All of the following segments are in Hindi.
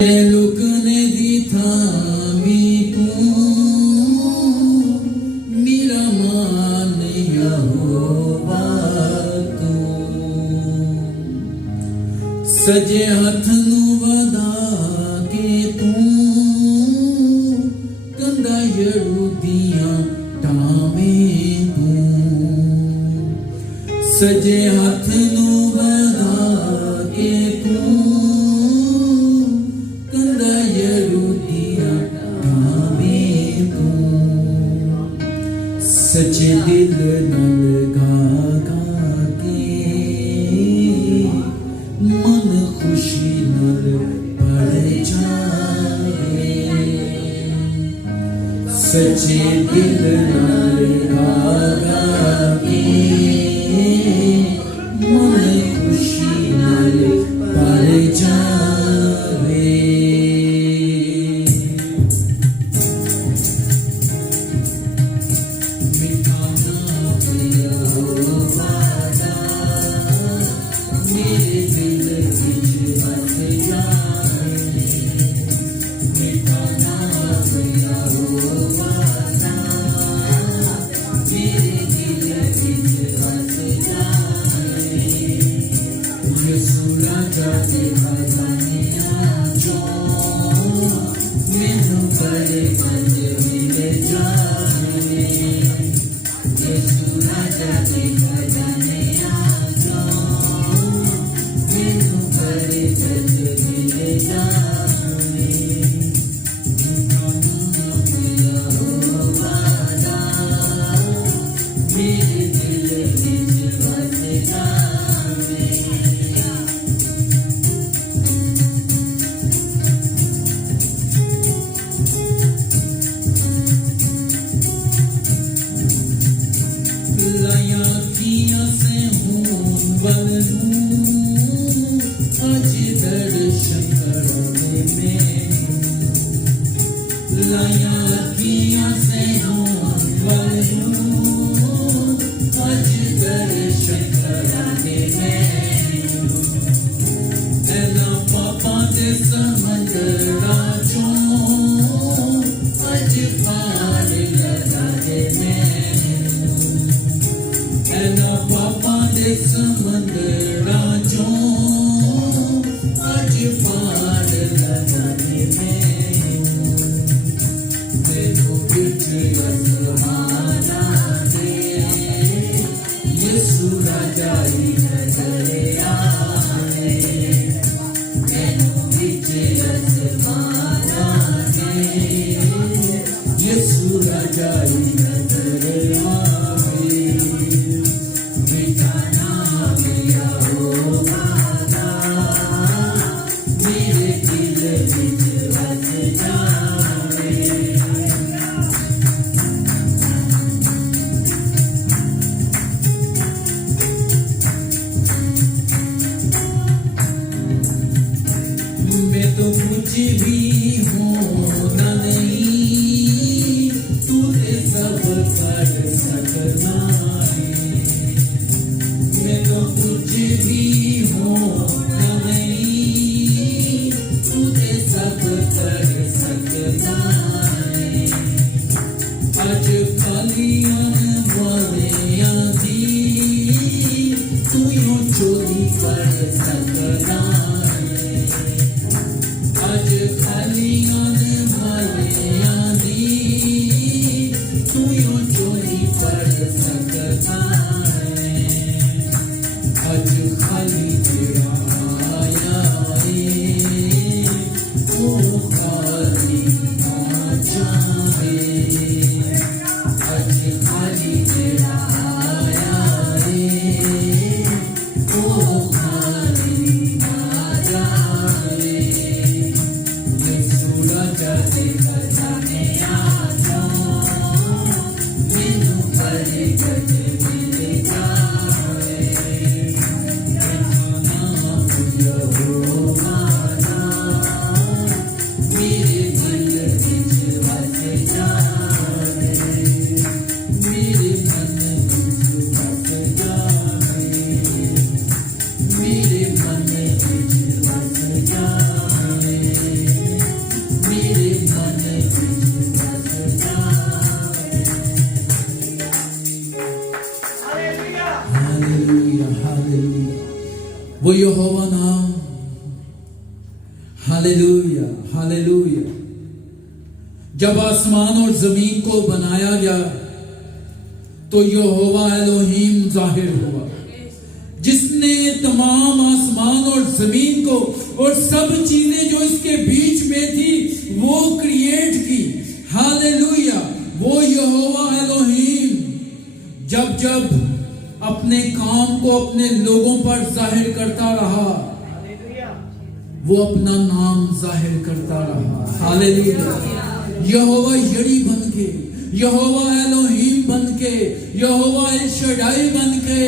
लुकने दी थामी तू मेरा मान यहोवा तू सजे हथ नू वधा के तू कंधा यरूदियां टावे तू सजे हथ नू वधा के तू सच्चे दिल नल गा गा के मन खुशी नल भर जाए सच्चे दिल नल गा गा के मन खुशी नल भर जाए वो यहोवा नाम। Hallelujah, hallelujah. जब आसमान और जमीन को बनाया गया तो यहोवा एलोहीम जाहिर हुआ, जिसने तमाम आसमान और जमीन को और सब चीजें जो इसके बीच में थी वो क्रिएट की। हालेलुया। वो यहोवा एलोहीम जब जब अपने काम को अपने लोगों पर जाहिर करता रहा, वो अपना नाम जाहिर करता रहा। हालेलुया। यहोवा यरी बन के, यहोवा एलोहीम बन के, यहोवा एल शडाई बन के,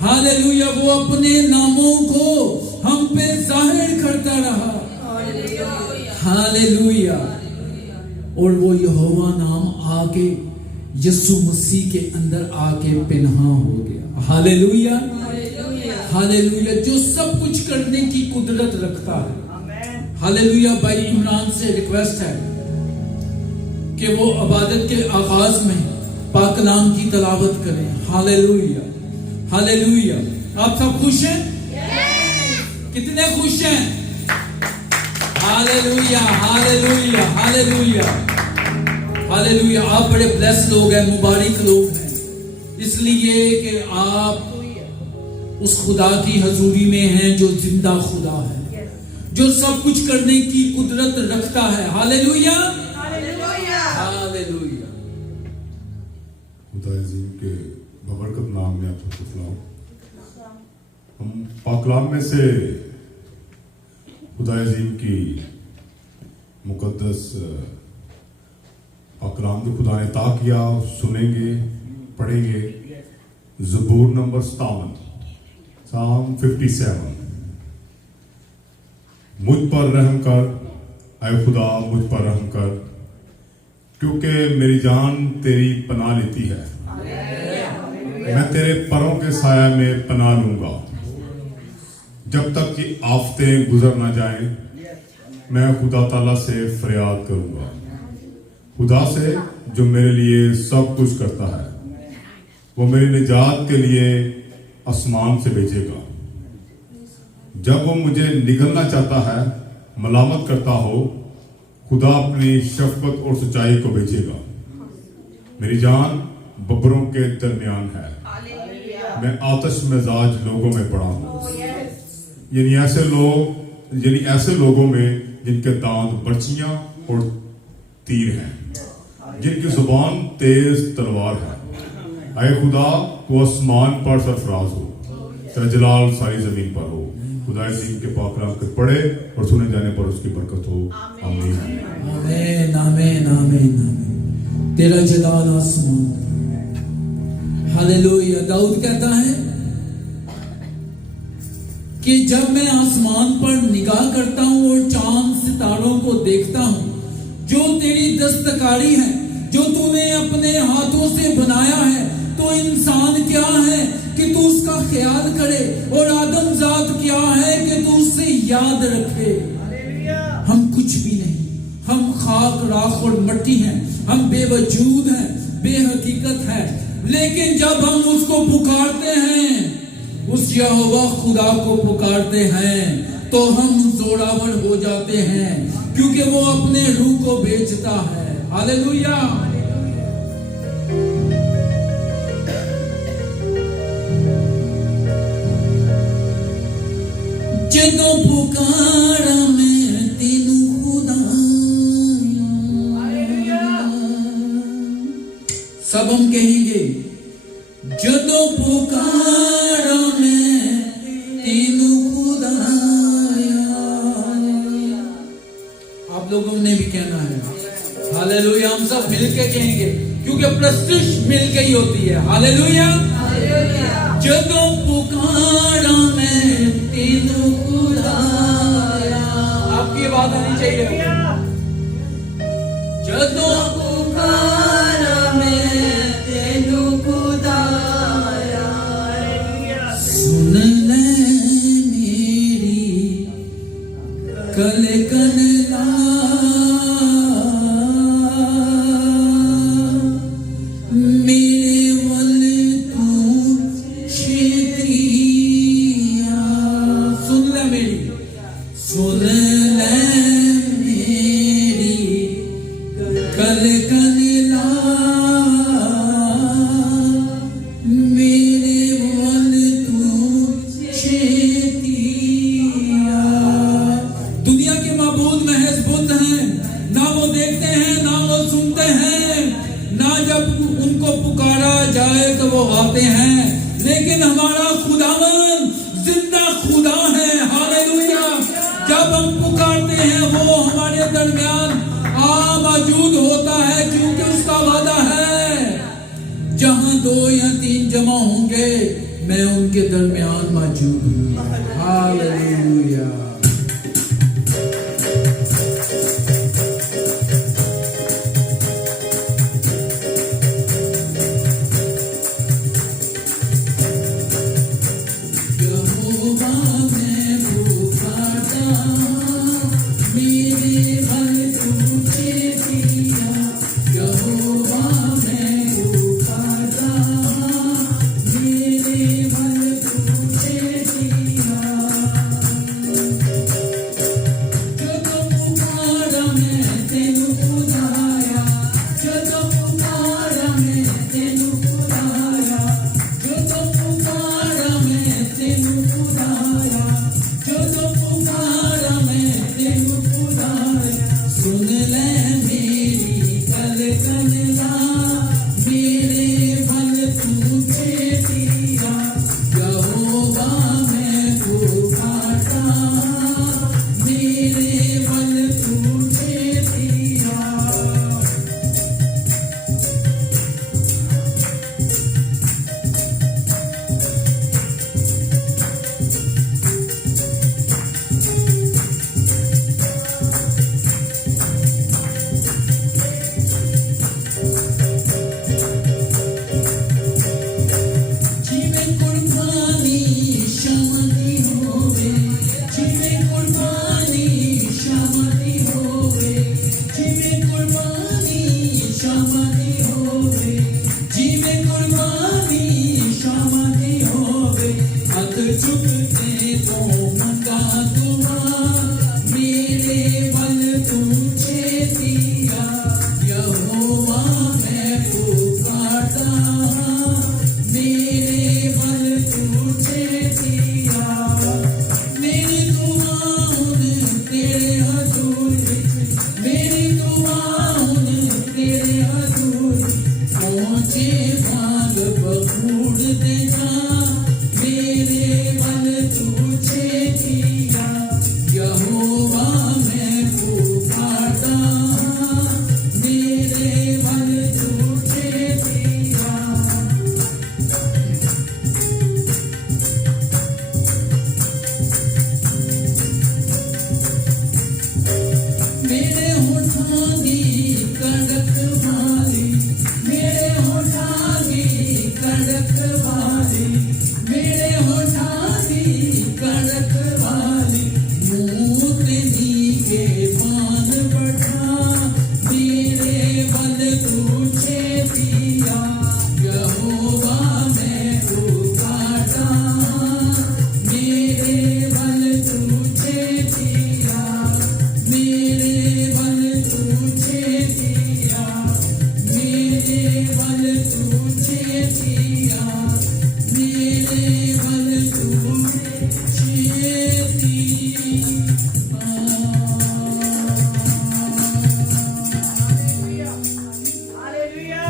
हालेलुया, वो अपने नामों को हम पे जाहिर करता रहा। हालेलुया। और वो यहोवा नाम आके यीशु मसीह के अंदर आके पिन्हा हो गया। Hallelujah, hallelujah. जो सब कुछ करने की कुदरत रखता है। हालेलुया। भाई इमरान से रिक्वेस्ट है कि वो इबादत के आगाज में पाक कलाम की तलावत करें। Hallelujah, hallelujah. आप सब खुश हैं? कितने खुश हैं? Hallelujah, hallelujah, hallelujah, hallelujah. आप बड़े ब्लेस लोग हैं, मुबारक लोग हैं, इसलिए कि आप उस खुदा की हजूरी में हैं जो जिंदा खुदा है, जो सब कुछ करने की कुदरत रखता है। Hallelujah, hallelujah, hallelujah. खुदा अजीम के बबरकत नाम में आप सबको सलाम। हम पाक कलाम में से खुदा अजीम की मुकद्दस पाक कलाम जो खुदा ने अता किया सुनेंगे, पढ़ेंगे। ज़बूर नंबर 57, साम 57। मुझ पर रहम कर ऐ खुदा, मुझ पर रहम कर, क्योंकि मेरी जान तेरी पनाह लेती है। मैं तेरे परों के साया में पनाह लूंगा। जब तक कि आफतें गुजर ना जाएं, मैं खुदा ताला से फरियाद करूंगा, खुदा से जो मेरे लिए सब कुछ करता है। वो मेरी निजात के लिए आसमान से भेजेगा। जब वो मुझे निगलना चाहता है, मलामत करता हो, खुदा अपनी शफकत और सच्चाई को भेजेगा। मेरी जान बब्बरों के दरमियान है, मैं आतिश मिजाज लोगों में पड़ा हूं। यानी ऐसे लोगों में जिनके दांत बर्छियां और तीर हैं, जिनकी जुबान तेज तलवार है। ऐ खुदा, वो आसमान पर सरफराज हो, तेरा जलाल सारी जमीन पर हो। खुदा इसी के पाक कलाम के पढ़े और सुने जाने पर उसकी बरकत हो। आमीन, आमीन, आमीन, आमीन, आमीन। तेरा जलाल आसमान। हालेलुया। दाऊद कहता है कि जब मैं आसमान पर निगाह करता हूं और चांद सितारों को देखता हूं, जो तेरी दस्तकारी है, जो तूने अपने हाथों से बनाया है, तो इंसान क्या है कि तू उसका ख्याल करे, और आदमजात क्या है कि तू उससे याद रखे। हम कुछ भी नहीं, हम खाक, राख और मिट्टी हैं, हम बेवजूद हैं, बेहकीकत है। लेकिन जब हम उसको पुकारते हैं, उस यहोवा खुदा को पुकारते हैं, तो हम जोरावर हो जाते हैं, क्योंकि वो अपने रूह को भेजता है। हालेलुया। जदों पुकारा मैं तेनू खुदा, सब हम कहेंगे, जदों पुकारा मैं तेनू खुदा। आप लोगों ने भी कहना है। हालेलुया। हम सब मिलके कहेंगे, क्योंकि प्रस्तुष मिलके ही होती है। हालेलुया। जदों पुकारा मैं तेनू खुदा। आपकी बात आनी चाहिए। जदों पुकारा मैं तेनू खुदा, सुन ले मेरी कलकन ला, मेरे वल तू छेतिया। सुन ले मेरी कलकलिया मेरे मन तू छेतिया। दुनिया के माबूद महज बुत हैं, ना वो देखते हैं ना वो सुनते हैं, ना जब उनको पुकारा जाए तो वो आते हैं, लेकिन हमारा खुदावन जिंदा खुदा है। हालेलुया। जब हम पुकारते हैं वो हमारे दरमियान मौजूद होता है, क्योंकि उसका वादा है जहां 2 या 3 जमा होंगे मैं उनके दरमियान मौजूद हूं। हालेलुया।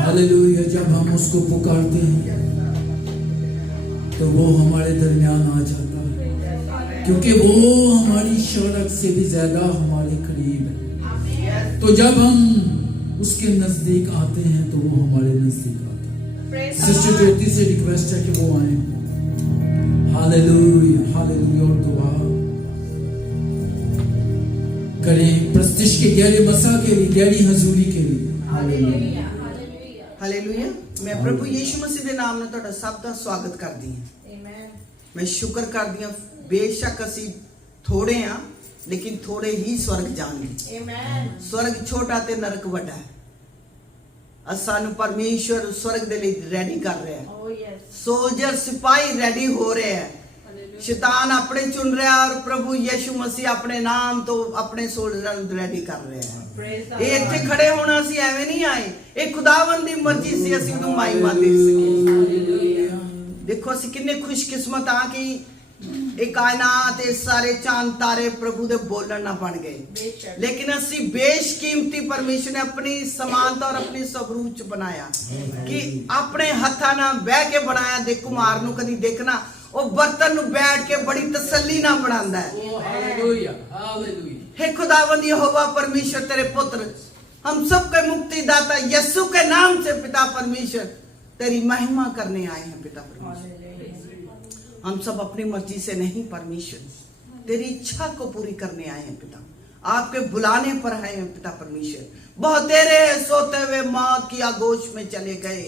हालेलुया। जब हम उसको पुकारते हैं तो वो हमारे दरमियान आ जाता है, क्योंकि वो हमारी शरक से भी ज्यादा हमारे करीब है। तो जब हम उसके नजदीक आते हैं तो वो हमारे नजदीक आता है। सिस्टर ज्योति से रिक्वेस्ट है कि वो आए। Hallelujah hallelujah. और दुआ करें प्रस्तिश के गहरे मसा के लिए, गहरी हजूरी के लिए। Hallelujah hallelujah. मैं प्रभु यीशु मसीह के नाम में तुहाडा सब दा स्वागत करदी हां। मैं शुक्र करदी हां, बेशक असी थोड़े हां लेकिन थोड़े ही स्वर्ग जाणगे। स्वर्ग छोटा ते नरक वड्डा है। सानू परमेश्वर स्वर्ग दे लई रेडी कर रहा है। सोल्जर सिपाही रेडी हो रहे हैं शैतान अपने चुन रहा है और प्रभु यीशु मसीह अपने नाम तो अपने सोल्जर रेडी कर रहे हैं। ये इतने खड़े होना सी एवं नहीं आए, एक खुदावन दी मर्जी से असि उन्हें महिमा दे सके। देखो असि किन्ने खुशकिस्मत आ कि एक कायनात ये सारे चांद तारे प्रभु दे बोलन ना बन गए, लेकिन असि बेशकीमती परमेश्वर ने अपनी समानता और अपनी स्वरूप बनाया कि अपने हथा ना बह के बनाया। दे कुमार नु कदी देखना वो बर्तन नु बैठ के बड़ी तसल्ली ना बनांदा है। Hallelujah hallelujah. हे खुदावंद यहोवा परमेश्वर तेरे पुत्र हम सबके मुक्तिदाता यीशु के नाम से पिता परमेश्वर तेरी महिमा करने आए हैं। पिता परमेश्वर हम सब अपनी मर्जी से नहीं परमेश्वर तेरी इच्छा को पूरी करने आए हैं। पिता आपके बुलाने पर आए हैं। पिता परमेश्वर बहुत तेरे सोते हुए मौत की आगोश में चले गए।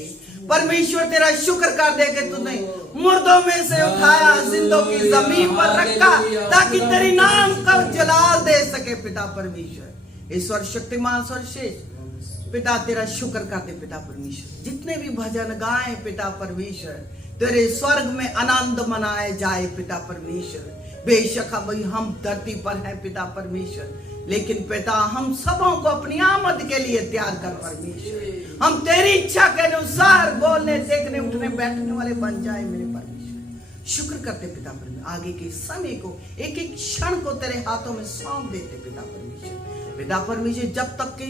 परमेश्वर तेरा शुक्र कर दे कि तूने मुर्दों में से उठाया, जिंदों की जमीन पर रखा ताकि तेरी नाम का जलाल दे सके। पिता परमेश्वर ईश्वर शक्तिमान सर्वश्रेष्ठ पिता तेरा शुक्र कर दे। पिता परमेश्वर जितने भी भजन गाए पिता परमेश्वर तेरे स्वर्ग में आनंद मनाए जाए। पिता परमेश्वर बेशक हम धरती पर हैं पिता परमेश्वर, लेकिन पिता हम सबों को अपनी आमद के लिए तैयार कर परमेश्वर। हम तेरी इच्छा के अनुसार बोलने देखने उठने बैठने वाले बन जाए मेरे परमेश्वर। शुक्र करते पिता परमेश्वर, आगे के समय को एक एक क्षण को तेरे हाथों में सौंप देते पिता परमेश्वर। पिता परमेश्वर जब तक के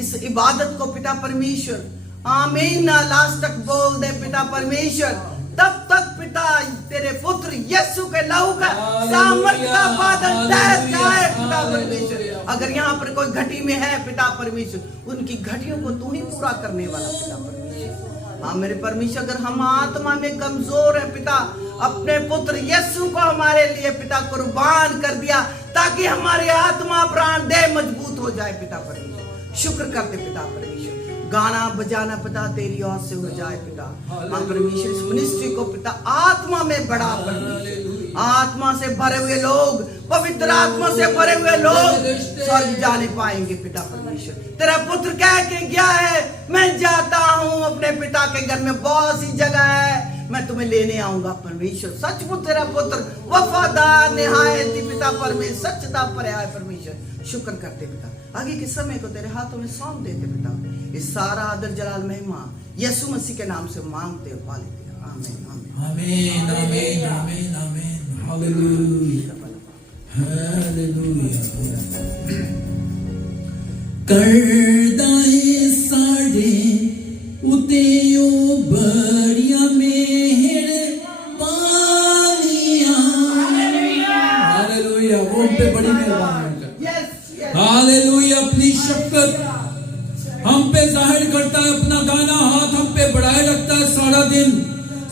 इस इबादत को पिता परमेश्वर आमीन लास्ट तक बोल दे पिता परमेश्वर, तब तक पिता तेरे पुत्र यीशु के लहू का सामर्थ का बादल ठहर जाए। पिता परमेश्वर अगर यहाँ पर कोई घटी में है पिता परमेश्वर उनकी घटियों को तू ही पूरा करने वाला पिता परमेश्वर। हाँ मेरे परमेश्वर अगर हम आत्मा में कमजोर है पिता अपने पुत्र यीशु को हमारे लिए पिता कुर्बान कर दिया ताकि हमारी आत्मा प्राण देह मजबूत हो जाए। पिता परमेश्वर शुक्र करते पिता परमेश्वर, गाना बजाना पिता तेरी ओर से हो जाए। पिता हम परमेश्वर इस मिनिस्ट्री को पिता आत्मा में बढ़ा परमेश्वर, आत्मा से भरे हुए लोग पवित्र आत्मा से भरे हुए लोग स्वर्ग जाने पाएंगे। पिता परमेश्वर तेरा पुत्र कह के गया है मैं जाता हूँ अपने पिता के घर में बहुत सी जगह है मैं तुम्हें लेने आऊंगा। परमेश्वर सचमुच तेरा पुत्र वफादार निहायत पिता परमेश्वर सच्चा पर है परमेश्वर। शुक्र करते पिता आगे के समय को तेरे हाथों में सौंप देते पिता। इस सारा आदर जलाल महिमा यीशु मसीह के नाम से मांगते पा लेते हैं। आमीन आमीन आमीन आमीन आमीन। Hallelujah hallelujah. करदाए साड़े उतेयो बड़िया मेहर पानिया। हालेलुया वो पे बड़ी मेहरबानी हालेलुया। अपनी शफकत हम पे जाहिर करता है, अपना दाहिना हाथ हम पे बढ़ाए रखता है सारा दिन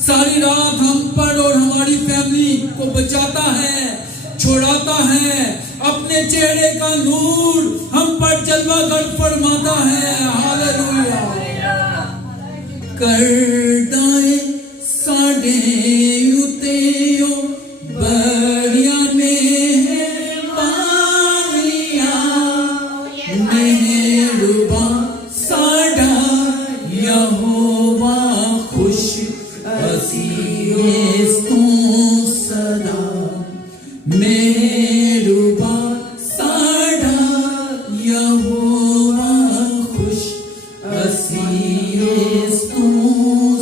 सारी रात हम पर और हमारी फैमिली को बचाता है छुड़ाता है। अपने चेहरे का नूर हम पर जलवागर फरमाता है। हालेलुया। करदाए साडे उतेयो बड़िया में पानिया मेहरबान साडा यहोवा खुश असीस तू सदा मेहरबान साडा यहोवा खुश असीस तू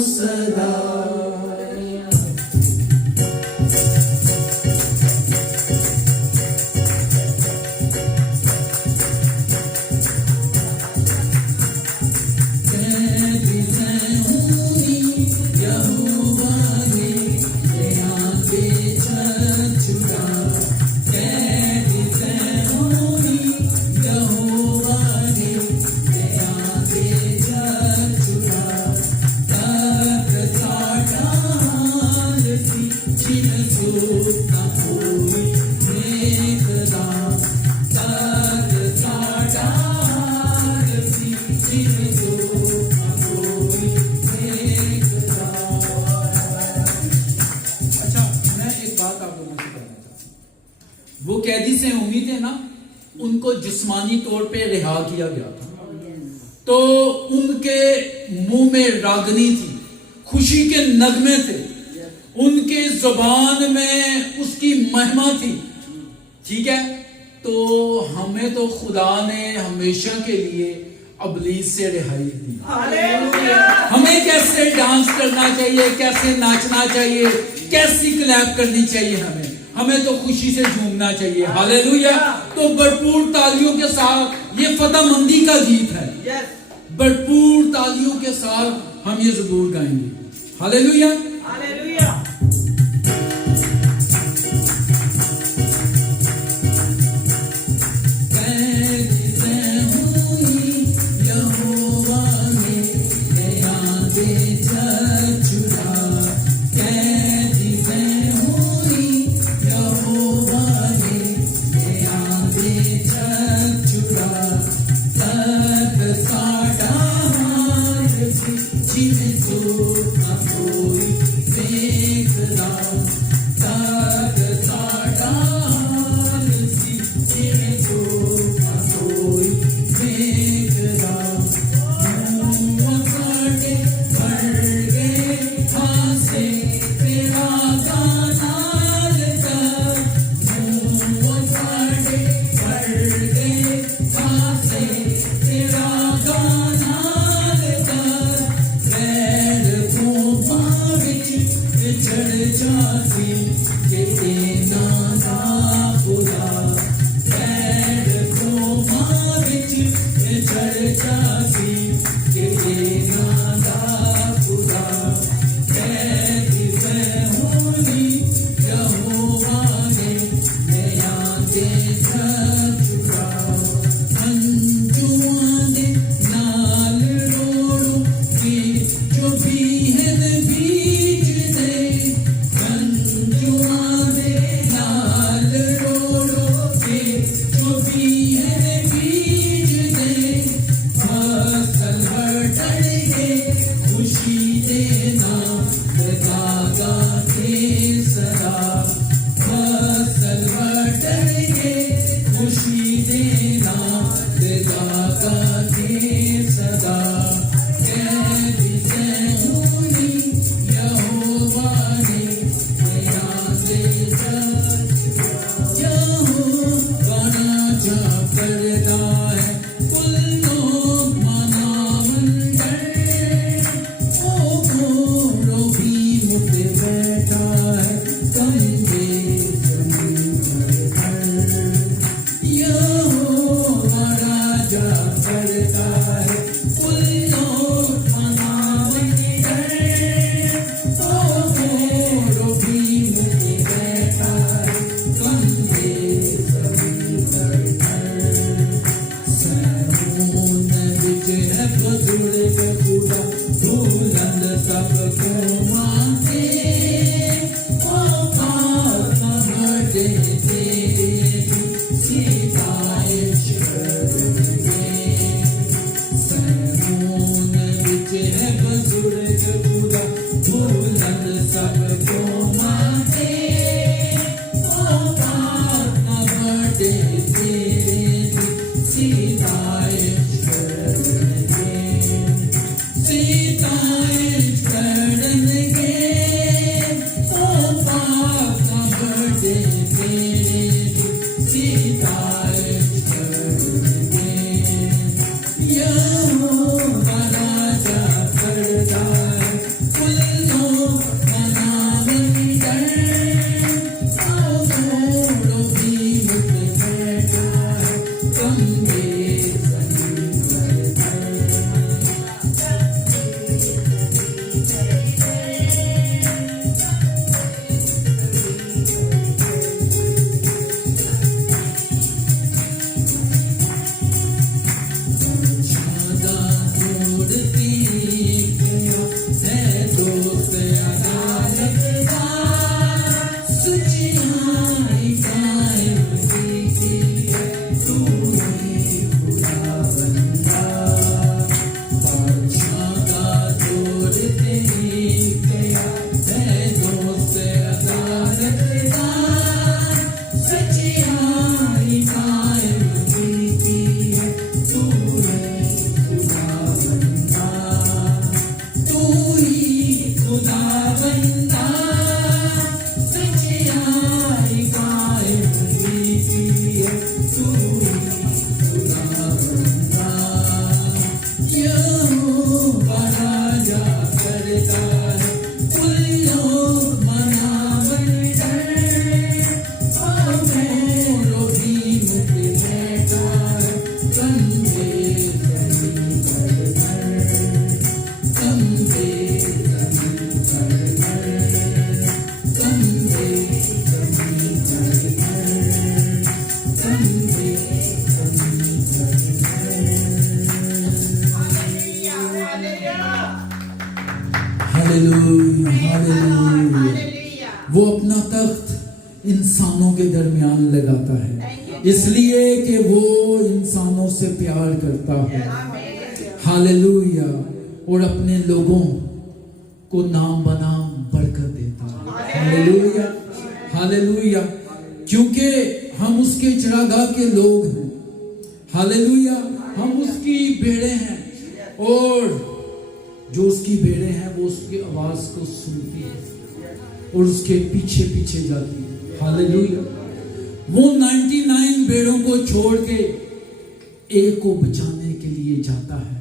सदा। वो कैदी से उम्मीदें ना उनको जिस्मानी तौर पे रिहा किया गया था तो उनके मुंह में रागनी थी, खुशी के नगमे थे उनके जुबान में उसकी महिमा थी। ठीक है, तो हमें तो खुदा ने हमेशा के लिए अबलीस से रिहाई दी। हमें कैसे डांस करना चाहिए, कैसे नाचना चाहिए, कैसी क्लैप करनी चाहिए, हमें तो खुशी से झूमना चाहिए। हालेलुया। तो भरपूर तालियों के साथ ये फतहमंदी का गीत है। भरपूर तालियों के साथ हम ये ज़बूर गाएंगे। हालेलुया। Hallelujah, hallelujah. वो अपना तख्त इंसानों के दरमियान लगाता है, इसलिए कि वो इंसानों से प्यार करता है। हालेलुया। और अपने लोगों को नाम बनाम बरकत देता है। Hallelujah, hallelujah. क्योंकि हम उसके चरागाह के लोग हैं। हालेलुया। हम उसकी भेड़ें हैं और जो उसकी भेड़ें हैं वो उसकी आवाज को सुनती है और उसके पीछे पीछे जाती है। हालेलुया। वो 99 भेड़ों को छोड़ के एक को बचाने के लिए जाता है,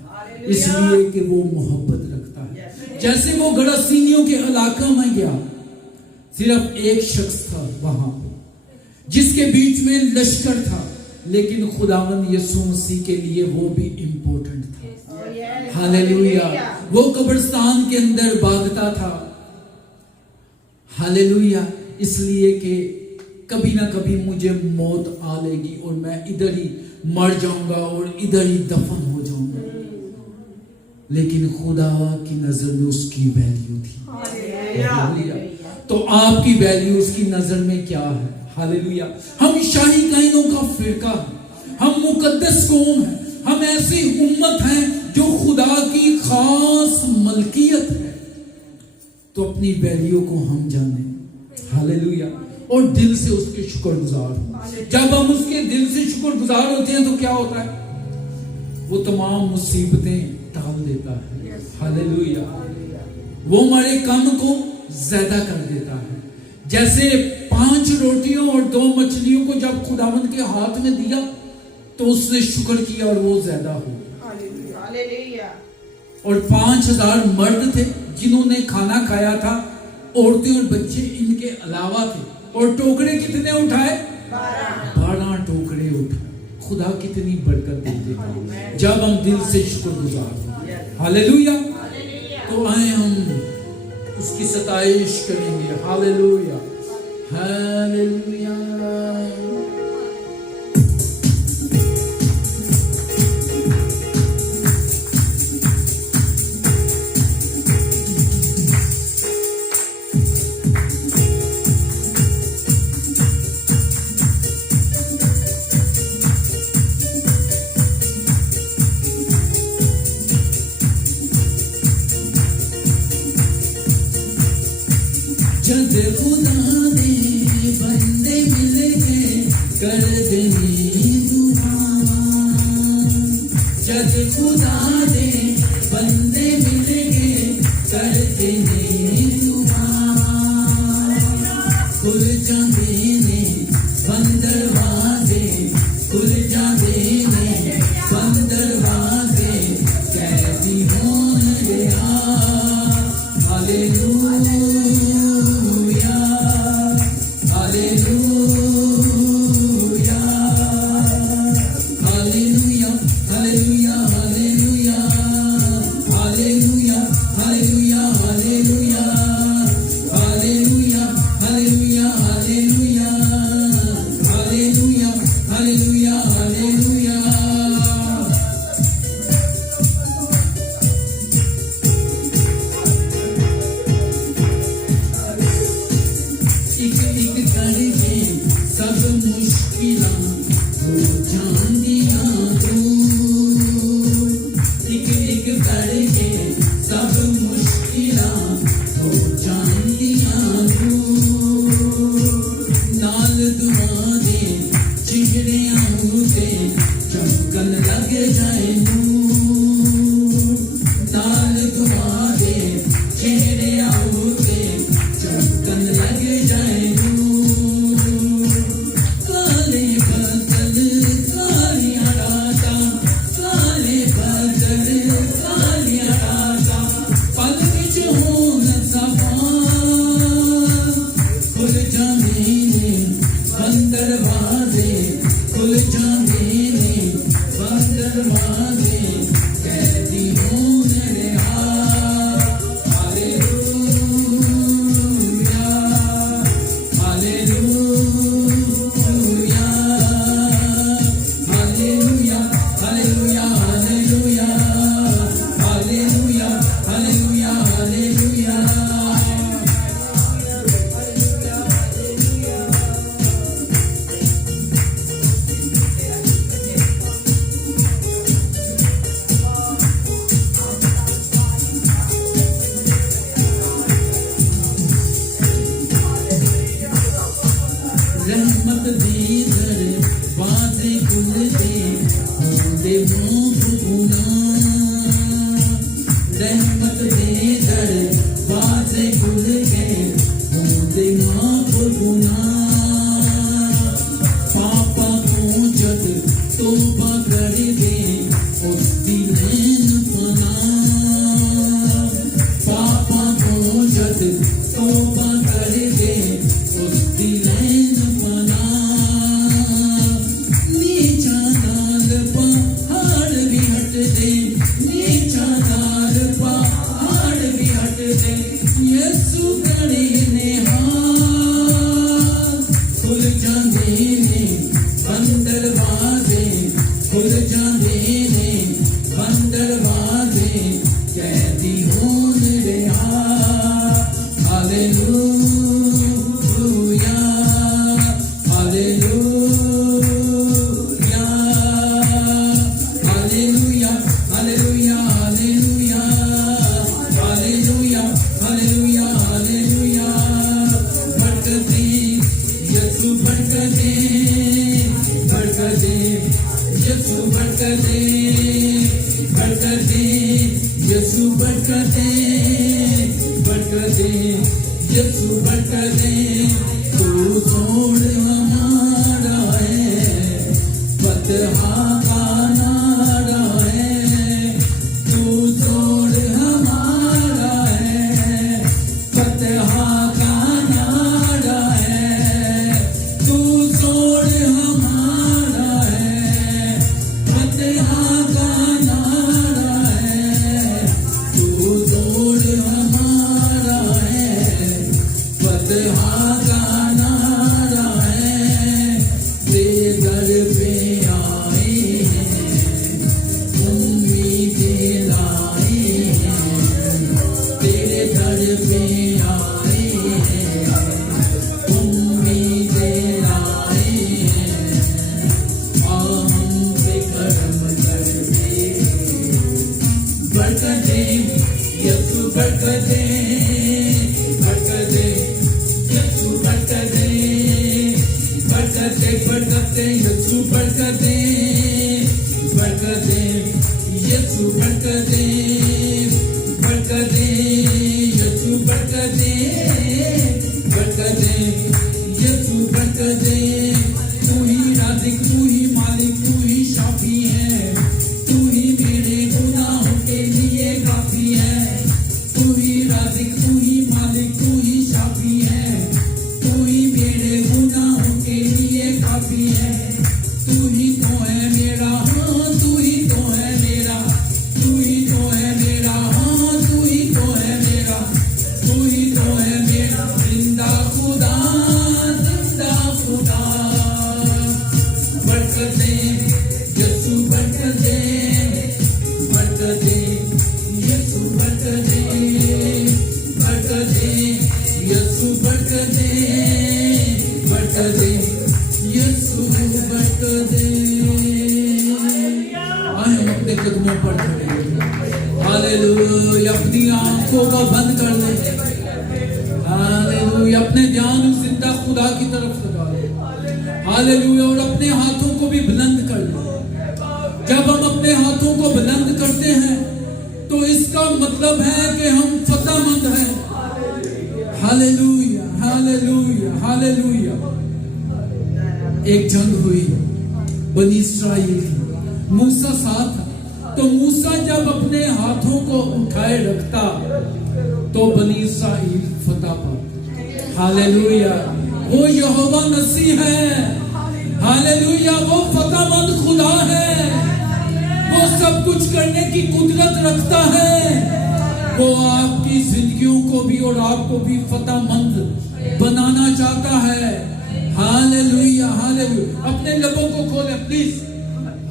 इसलिए कि वो मोहब्बत रखता है। जैसे वो गड़ासीनियों के इलाका में गया, सिर्फ एक शख्स था वहां पे जिसके बीच में लश्कर था, लेकिन खुदावंद यीशु मसीह के लिए वो भी इम्पोर्टेंट था। हालेलुया। वो कब्रिस्तान के अंदर भागता था। हालेलुया। इसलिए कि कभी ना कभी मुझे मौत आ लेगी और मैं इधर ही मर जाऊंगा और इधर ही दफन हो जाऊंगा, लेकिन खुदा की नजर में उसकी वैल्यू थी। हालेलुया। तो आपकी वैल्यू उसकी नजर में क्या है? हालेलुया। हम शाही कायनों का फिरका है, हम मुकद्दस कौम है, हम ऐसी उम्मत हैं जो खुदा की खास मलकियत है। तो अपनी वैल्यू को हम जाने। हालेलुया। और दिल से उसके शुक्रगुजार हो। जब हम उसके दिल से शुक्रगुजार होते हैं तो क्या होता है? वो तमाम मुसीबतें टाल देता है। हालेलुया। वो हमारे काम को ज्यादा कर देता है। जैसे 5 रोटियों और 2 मछलियों को जब खुदावंद के हाथ में दिया तो उसने शुक्र किया और वो ज्यादा हो। हालेलुया। और 5000 मर्द थे जिन्होंने खाना खाया था, औरतें और बच्चे इनके अलावा थे। और टोकरे कितने उठाए? 12 टोकरे उठाए। खुदा कितनी बरकत देते हैं जब हम दिल से शुक्रगुजार हो। हालेलुया। तो आए हम उसकी सताइश करेंगे। Hallelujah, hallelujah. जब खुदा ने बंदे मिल गए कर देनी दुआ, जब खुदा ने बंदे मिल गए कर देनी दुआ, खुल जाते ने बंद दरवाजे, खुल जाते ने बंद दरवाजे, कैदी होन गया। हालेलुया, सब मुश्किलां हो जांदियां दूर, एक एक करके सब मुश्किलां हो जांदियां दूर। नाल दुआ दे चेहरियां उते चमकन लग जाए नूर, नाल दुआ दे चेहरियां उते चमकन लग जाए नूर। दरवाजे खुल जाने ने बंद दरवाजे दे, यीशु बरकत दे, बरकत दे, यीशु बरकत दे, बरकत दे, यीशु बरकत दे। तू जोड़ हमारा है, फतहा का नारा है, तू जोड़ हमारा है, फतहा का नारा है, तू जोड़ हमारा है, फतहा का नारा है, तू जोड़ हमारा है, फतहा का नारा है। तेरे दर पे आए हैं, उम्मीदें लाए हैं, तेरे दर पे आए हैं, उम्मीदें लाए हैं। आ हम पे करम कर दे, बरकत दे, यीशु बरकत दे, बरकत दे, यीशु बरकत दे, बरकत दे, बरकत दे, यीशु बरकत दे, बरकत दे, यीशु बरकत दे, बरकत दे, यीशु बरकत दे, बरकत दे, यीशु बरकत दे। तू ही राज़िक, तू ही मालिक, तू ही शाफी है, तू ही मेरे गुनाहों के लिए काफी है। तू ही राज़िक, तू ही मालिक, तू ही शाफी है, तू ही मेरे गुनाहों के लिए काफी है। तू ही तो है मेरा, हाँ तू ही तो है मेरा, तू ही तो है मेरा, हाँ तू ही तो है मेरा, तू ही तो है मेरा जिंदा खुदा, जिंदा खुदा। बरकत दे, यीशु बरकत दे, बरकत दे, यीशु बरकत दे, बरकत दे, यीशु बरकत दे, बरकत दे, यीशु बरकत दे। आए हम अपने कदमों पर खड़े, हालेलुया। अपनी आंखों को बंद कर ले, हालेलुया। अपने ध्यान उस जिंदा खुदा की तरफ लगा ले, हालेलुया। और अपने हाथों को भी बुलंद कर ले। जब हम अपने हाथों को बुलंद करते हैं तो इसका मतलब है कि हम फतेहमंद हैं। Hallelujah, hallelujah, hallelujah. एक जंग हुई, बनी इस्राएल, मूसा साथ, तो मूसा जब अपने हाथों को उठाए रखता तो बनी इस्राएल फतह पाता। हालेलुया। वो यहोवा नसी है, हालेलुया। वो फतेहमंद खुदा है, वो सब कुछ करने की कुदरत रखता है। वो आपकी जिंदगियों को भी और आपको भी फतेहमंद बनाना चाहता है। Hallelujah, hallelujah. अपने लबों को खोले प्लीज।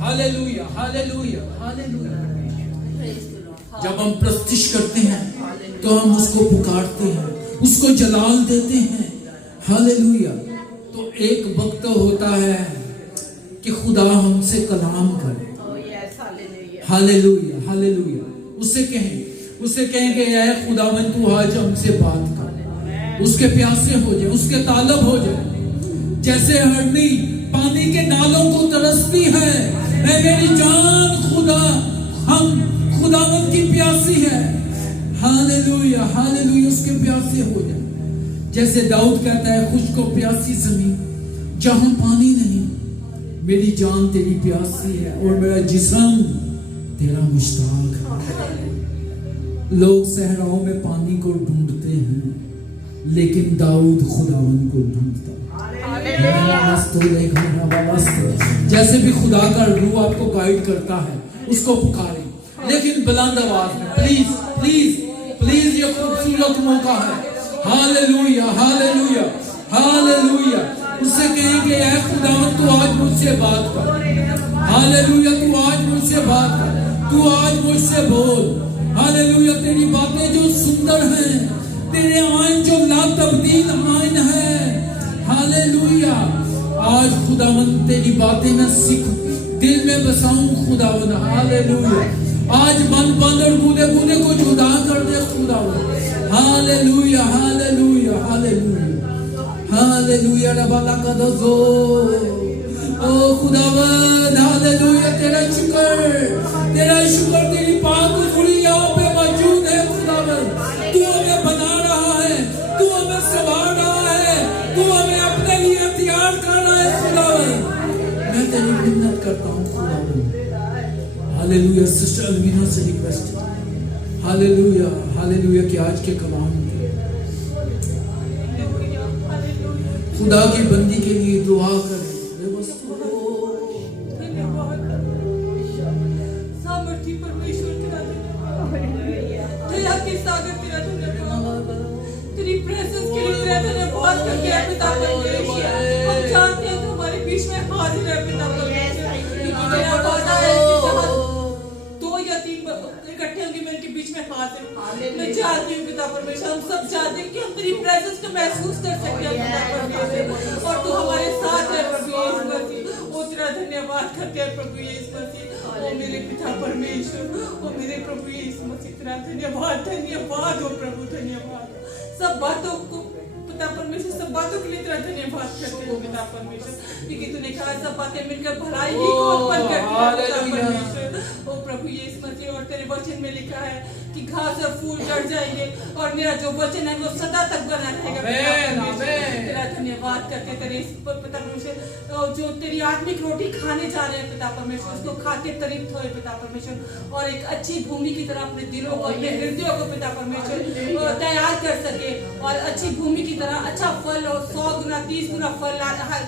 Hallelujah, hallelujah, hallelujah. जब हम प्रस्तिश करते हैं तो हम उसको पुकारते हैं, उसको जलाल देते हैं। हालेलुया। तो एक वक्त होता है कि खुदा हमसे कलाम करे। Hallelujah, hallelujah. उससे कहेंगे ऐ खुदावंद तू आज हमसे बात कर, उसके प्यासे हो जाए, उसके तालब हो जाए। जैसे हरनी पानी के नालों को तरसती है, ऐ मेरी जान खुदा, हम खुदावंद की प्यासी है। Hallelujah, hallelujah. उसके प्यासे हो जाए। जैसे दाऊद कहता है खुश्क और प्यासी जमीन जहां पानी नहीं, मेरी जान तेरी प्यासी है और मेरा जिस्म तेरा मुश्ताक है। लोग सहराओं में पानी को ढूंढते हैं, लेकिन दाऊद खुदावन को ढूंढता। जैसे भी खुदा का रूह आपको गाइड करता है, उसको पुकारें, लेकिन बुलंद आवाज में। प्लीज प्लीज प्लीज, ये खूबसूरत मौका है। Hallelujah, hallelujah, hallelujah. उससे कहेंगे ऐ खुदावन तू आज मुझसे बात कर। हालेलुया, तू आज मुझसे बात कर, तू आज मुझसे बोल। हालेलुया। तेरी बातें जो सुंदर हैं, तेरे आइन जो ला तब्दील आइन है। हालेलुया। आज खुदावन तेरी बातें मैं सीख दिल में बसाऊं खुदावन। हालेलुया। आज बंद और बूढ़े बूढ़े को जुदा कर दे खुदावन। Hallelujah, hallelujah, hallelujah, hallelujah. रबाला का दो ओ खुदावन और तेरी पाक खुली यहाँ पे मौजूद है खुदावन। तू हमें बना रहा है, तू हमें संवार रहा है, तू हमें अपने लिए तैयार कर रहा है खुदावन। मैं तेरी मिन्नत करता हूँ खुदावन। हालेलुया। सिस्टर अलमीना से रिक्वेस्ट है, हालेलुया हालेलुया, कि आज के कलाम खुदा की बंदी के लिए दुआ करें। सामर्थी परमेश्वर दया के सागर तेरा धन्यवाद, तेरी प्रेजेंस के लिए तेरा धन्यवाद करते हैं पिता परमेश्वर। हम जानते हैं तू हमारे बीच में हाजिर है पिता परमेश्वर, क्योंकि तेरा वादा है कि जहाँ 2 या 3 इकट्ठे होंगे मैं उनके बीच में हाजिर हूँ। मैं जानती हूँ पिता परमेश्वर, हम सब जानते हैं कि हम तेरी प्रेजेंस को महसूस कर सकते हैं पिता परमेश्वर, और तू हमारे साथ है प्रभु यीशु मसीह। ओ तेरा धन्यवाद करते हैं प्रभु यीशु मसीह। ओ मेरे पिता परमेश्वर, ओ मेरे प्रभु यीशु मसीह, तेरा धन्यवाद धन्यवाद हो प्रभु, धन्यवाद। सब बातों को पिता परमेश्वर, सब बातों के लिए तेरा धन्यवाद करते हो पिता परमेश्वर, क्योंकि तूने कहा सब बातें मिलकर भलाई ही को उत्पन्न करती है पिता परमेश्वर। ओ प्रभु यीशु मसीह, और तेरे वचन में लिखा है कि घास और फूल झड़ जाएंगे और मेरा जो वचन है वो सदा तक बना रहेगा पिता परमेश्वर। तेरा धन्यवाद करते तेरे पिता परमेश्वर, जो तेरी आत्मिक रोटी खाने जा रहे हैं पिता परमेश्वर, उसको खा के तृप्त होए पिता परमेश्वर, और एक अच्छी भूमि की तरह अपने दिलों को, अपने हृदयों को पिता परमेश्वर तैयार कर सके, और अच्छी भूमि की तरह अच्छा फल, और 100 गुना 30 गुना फल,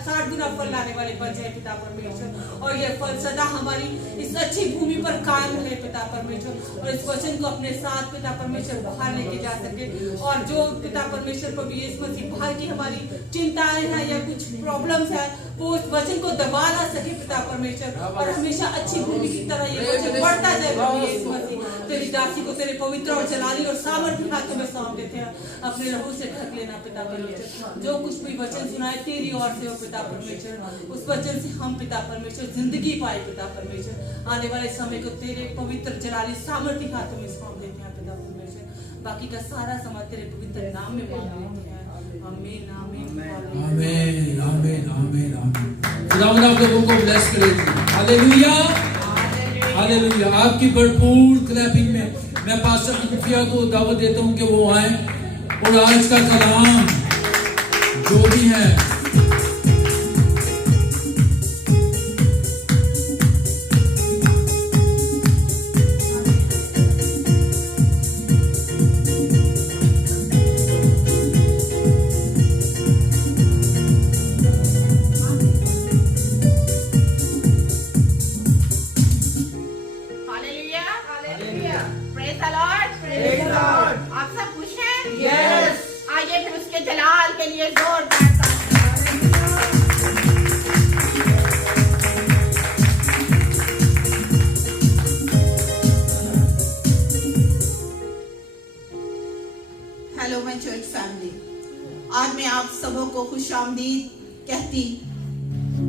60 गुना फल लाने वाले बन जाए पिता परमेश्वर, और ये फल सदा हमारी इस अच्छी भूमि पर कायम रहे पिता परमेश्वर, और इस वचन को अपने साथ पिता परमेश्वर बाहर लेके जा सके, और जो पिता परमेश्वर प्रभु यीशु मसीह बाहर की हमारी चिंताएं हैं या कुछ प्रॉब्लम्स है, वो उस वचन को दबा ना सके पिता परमेश्वर, और हमेशा अच्छी भूमि की तरह ये वचन बढ़ता जाए प्रभु यीशु मसीह। तेरी दासी को तेरे पवित्र और जलाली और सामर्थी हाथों में सौंप देते हैं, अपने लहू से ढक लेना पिता परमेश्वर। जो कुछ भी वचन सुनाए तेरी ओर से हो पिता परमेश्वर, उस वचन से हम पिता परमेश्वर जिंदगी पाए पिता परमेश्वर। आने वाले समय को तेरे पवित्र जलाली सामर्थी हाथों में सौंप देते हैं पिता परमेश्वर। बाकी का सारा समय तेरे पवित्र नाम में मांग लेते हैं। आमीन आमीन आमीन आमीन आमीन आमीन। खुदावंद आप लोगों को ब्लेस करे। Hallelujah hallelujah. आपकी भरपूर क्लैपिंग में मैं पास्टर अनफिया को दावत देता हूं कि वो आए और आज का कलाम जो भी है कहती,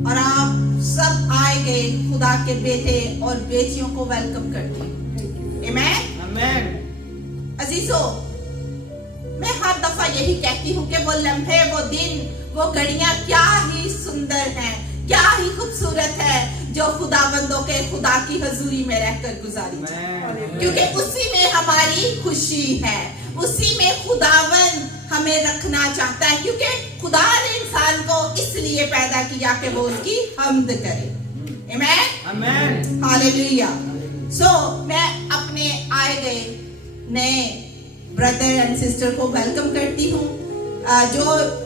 और आप सब आए गए खुदा के बेटे और बेटियों को वेलकम करती। आमीन आमीन। अजीजों, मैं हर दफा यही कहती हूँ कि वो लम्हे, वो दिन, वो घड़ियां क्या ही सुंदर हैं, क्या ही खूबसूरत है जो खुदाबंदों के खुदा की हजूरी में रहकर गुजारी, क्योंकि उसी में हमारी खुशी है, उसी में खुदावन हमें रखना चाहता है, क्योंकि खुदा ने इंसान को इसलिए पैदा किया कि वो उसकी हम्द करे। आमीन आमीन हालेलुया। सो मैं अपने आए गए नए ब्रदर एंड सिस्टर को वेलकम करती हूँ। जो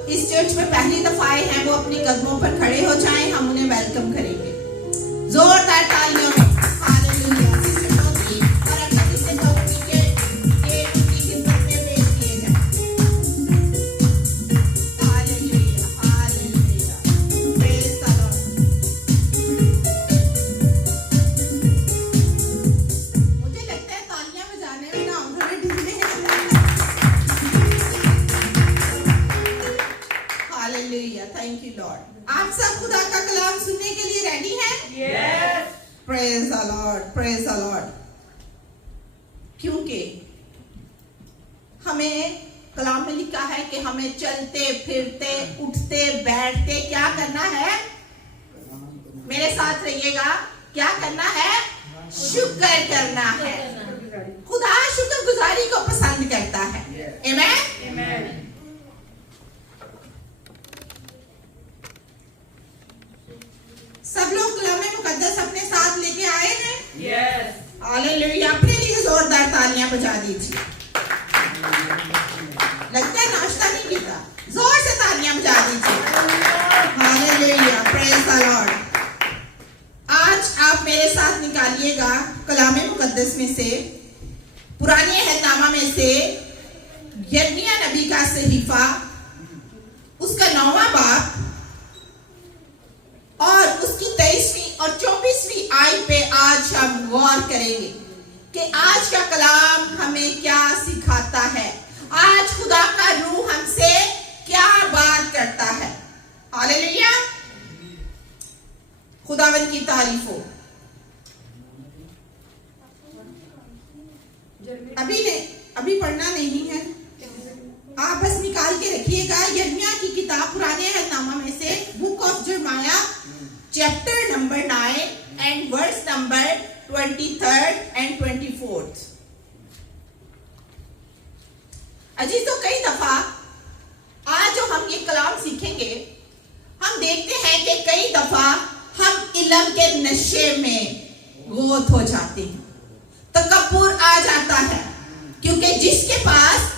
इस चर्च में पहली दफा आए हैं वो अपने कदमों पर खड़े हो जाएं, हम उन्हें वेलकम करेंगे जोरदार तालियों में। हालेलुया। सिस्टर चौधरी और अपने सिस्टर चौधरी के ये उनकी खिदमत में पेश किए जाएं। Hallelujah hallelujah. Praise the Lord. मुझे लगता है तालियां बजाने में ना हम थोड़े ढीले हैं। हालेलुया। Thank you Lord. आप सब खुदा का कलाम सुनने के लिए रेडी हैं? Yes. Praise the Lord, praise the Lord. क्योंकि हमें कलाम में लिखा है कि हमें चलते फिरते उठते बैठते क्या करना है? मेरे साथ रहिएगा। क्या करना है? शुक्र करना है। खुदा शुक्रगुजारी को पसंद करता है। आमीन। सब लोग कलामे मुकद्दस अपने साथ लेके आए हैं? यस। हालेलुया। अपने लिए जोरदार तालियां बजा दीजिए। लगता है नाश्ता नहीं किया, जोर से तालियां बजा दीजिए। Hallelujah, praise the Lord. आज आप मेरे साथ निकालिएगा कलामे मुकद्दस में से, पुराने अहदनामा में से यिर्मयाह नबी का सहीफा, उसका 9वां बाब और उसकी 23वीं और 24वीं आयत पे आज हम गौर करेंगे कि आज का कलाम हमें क्या सिखाता है, आज खुदा का रूह हमसे क्या बात करता है। हालेलुया, खुदावन की तारीफ हो। अभी पढ़ना नहीं है, आप बस निकाल के रखिएगा यिर्मयाह की किताब पुराने अहदनामा में से, बुक ऑफ यिर्मयाह chapter number 9 and verse number 23 and 24। अजीजों, कई दफा आज जो हम ये कलाम सीखेंगे, हम देखते हैं कि कई दफा हम इल्म के नशे में गोत हो जाते हैं, तकब्बुर आ जाता है, क्योंकि जिसके पास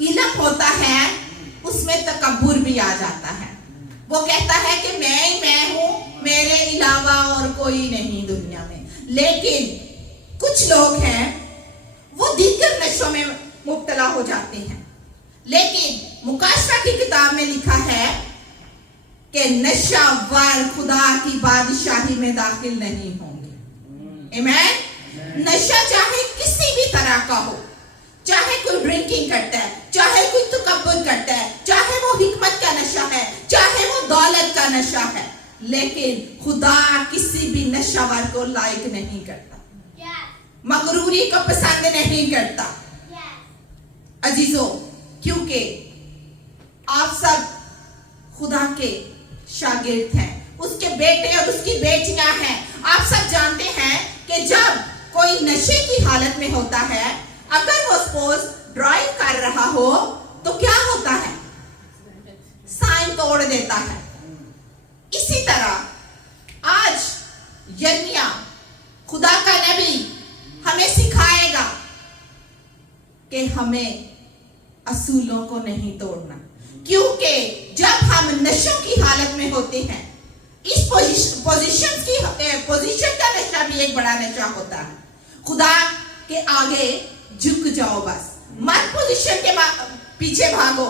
इल्म होता है उसमें तकब्बुर भी आ जाता है। वो कहता है कि मैं ही मैं हूं, मेरे अलावा और कोई नहीं दुनिया में। लेकिन कुछ लोग हैं वो दीगर नशों में मुब्तला हो जाते हैं, लेकिन मुकाशफा की किताब में लिखा है कि नशावर खुदा की बादशाही में दाखिल नहीं होंगे। आमीन। नशा चाहे किसी भी तरह का हो, चाहे कोई ड्रिंकिंग करता है, चाहे कोई तकब्बुर करता है, चाहे वो हिकमत का नशा है, चाहे वो दौलत का नशा है, लेकिन खुदा किसी भी नशावर को लायक नहीं करता, मगरूरी को पसंद नहीं करता। अजीजों, क्योंकि आप सब खुदा के शागिर्द हैं, उसके बेटे और उसकी बेटियां हैं। आप सब जानते हैं कि जब कोई नशे की हालत में होता है, अगर वो सपोज ड्राइव कर रहा हो तो क्या होता है, साइन तोड़ देता है। इसी तरह आज यिर्मयाह खुदा का नबी हमें सिखाएगा कि हमें असूलों को नहीं तोड़ना, क्योंकि जब हम नशों की हालत में होते हैं, इस पोजीशन का नशा भी एक बड़ा नशा होता है। खुदा के आगे झुक जाओ, बस मत पोजीशन के पीछे भागो,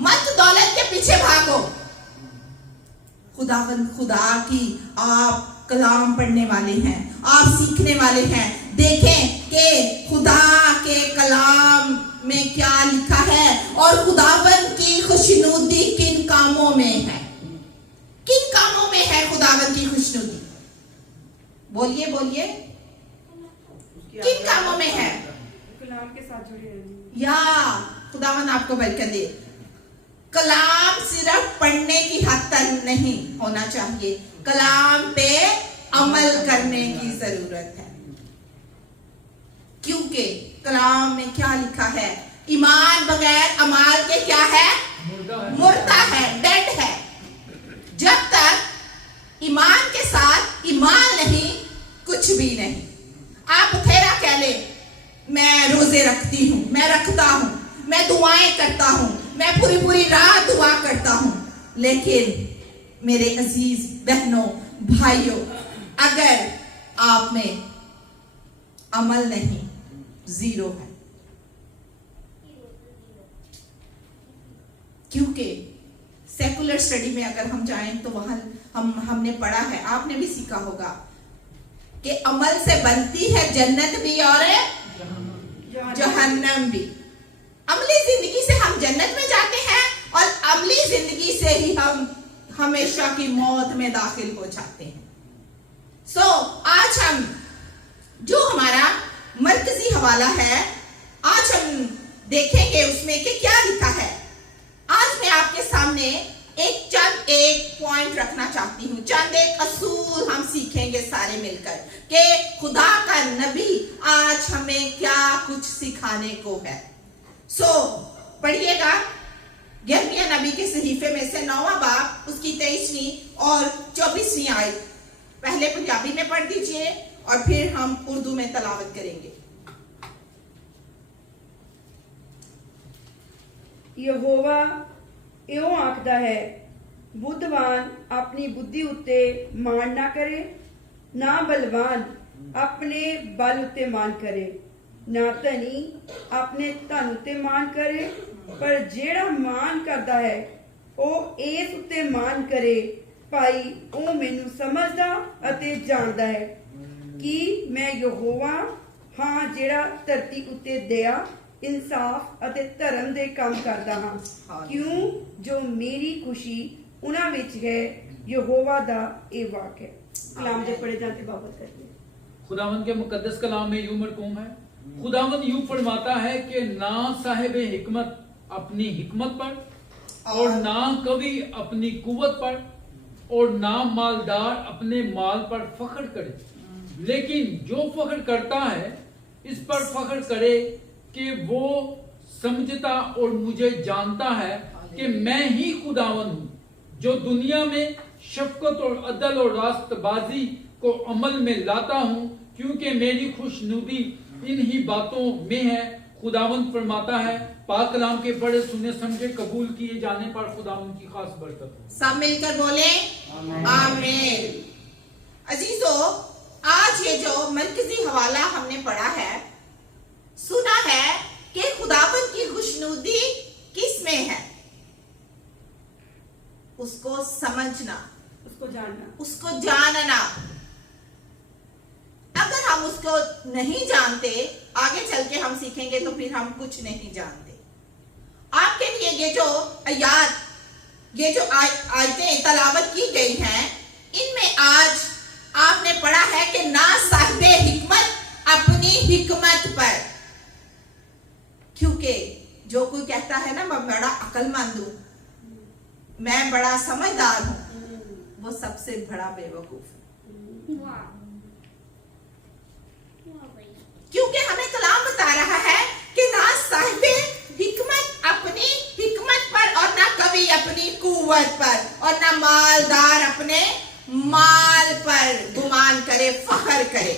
मत दौलत के पीछे भागो। खुदा की आप कलाम पढ़ने वाले हैं, आप सीखने वाले हैं। देखें कि खुदा के कलाम में क्या लिखा है और खुदावन की खुशनुदी किन कामों में है, किन कामों में है खुदावन की खुशनुदी। बोलिए बोलिए, किन कामों में है? कलाम के साथ जुड़े रहना। या खुदावन आपको बरकत दे। कलाम सिर्फ पढ़ने की हद तक नहीं होना चाहिए, कलाम पे अमल करने की जरूरत है, क्योंकि कलाम में क्या लिखा है, ईमान बगैर अमाल के क्या है, मुर्दा है, डेड है। जब तक ईमान के साथ ईमान नहीं, कुछ भी नहीं। आप बथेरा कह ले, मैं रोजे रखती हूं, मैं रखता हूं, मैं दुआएं करता हूं, मैं पूरी रात दुआ करता हूं, लेकिन मेरे अजीज बहनों भाइयों, अगर आप में अमल नहीं, जीरो है। क्योंकि सेकुलर स्टडी में अगर हम जाएं तो वहां हमने पढ़ा है, आपने भी सीखा होगा कि अमल से बनती है जन्नत भी और जहन्नम भी। अमली जिंदगी से हम जन्नत में जाते हैं और अमली जिंदगी से ही हम हमेशा की मौत में दाखिल हो जाते हैं। आज हम जो हमारा मरकजी हवाला है, आज हम देखेंगे उसमें कि क्या लिखा है। आज मैं आपके सामने एक पॉइंट रखना चाहती हूँ, चंद एक असूल हम सीखेंगे सारे मिलकर कि खुदा का नबी आज हमें क्या कुछ सिखाने को है। सो पढ़िएगा यिर्मयाह नबी के सहीफे में से 9वां बाब उसकी 23वीं और 24वीं आयत। पहले पंजाबी में पढ़ दीजिए और फिर हम उर्दू में तलावत करेंगे। यहोवा इਉਂ आखदा है, बुद्धवान अपनी बुद्धि उत्ते मान ना करे, ना बलवान अपने बल उत्ते मान करे, ना धनी अपने धन उत्ते मान करे, पर जेड़ा मान करदा है ਉਹ ਇਸ ਉੱਤੇ ਮਾਨ ਕਰੇ, ਭਾਈ ਉਹ ਮੈਨੂੰ ਸਮਝਦਾ ਅਤੇ ਜਾਣਦਾ ਹੈ ਕਿ ਮੈਂ ਯਹੋਵਾ ਹਾਂ ਜਿਹੜਾ ਧਰਤੀ ਉੱਤੇ ਦਇਆ, इंसाफ ਅਤੇ ਧਰਮ ਦੇ ਕੰਮ ਕਰਦਾ ਹਾਂ। ਕਿਉਂ ਜੋ ਮੇਰੀ ਖੁਸ਼ੀ ਉਹਨਾਂ ਵਿੱਚ ਹੈ, यहोवा दा ये वाक है। कलाम जब पढ़े जाते बाबत करते हैं। खुदावंद के मुकद्दस कलाम में यूं मरकूम है, खुदावंद यूं फरमाता है कि ना साहिब हिकमत अपनी हिकमत पर और ना कवि अपनी कुव्वत पर और ना मालदार अपने माल पर फख्र करे, लेकिन जो फख्र करता है इस पर फख्र करे कि वो समझता और मुझे जानता है कि मैं ही खुदावंद हूं, जो दुनिया में शफकत और अदल और रास्तबाजी को अमल में लाता हूं, क्योंकि मेरी खुशनुदी इन्हीं बातों में है। खुदावंद फरमाता है, पाक कलाम के पढ़े सुने समझे कबूल किए जाने पर खुदावंद की खास बरकत हो। सब मिलकर बोले आमीन। अजीजों, आज ये जो मरकजी हवाला हमने पढ़ा है, सुना है कि खुदावंद की खुशनुदी किस में है? उसको समझना, उसको जानना। अगर हम उसको नहीं जानते, आगे चल के हम सीखेंगे तो फिर हम कुछ नहीं जानते। आपके लिए ये जो आयत, ये जो आयतें तलावत की गई हैं, इनमें आज आपने पढ़ा है कि ना साहिबे हिकमत अपनी हिकमत पर, क्योंकि जो कोई कहता है ना मैं बड़ा अक्लमंद हूं, मैं बड़ा समझदार हूं, वो सबसे बड़ा बेवकूफ है। क्योंकि हमें कलाम बता रहा है कि ना साहिबे हिकमत अपनी हिकमत पर और ना कवि अपनी कुव्वत पर और ना मालदार अपने माल पर गुमान करे, फख्र करे।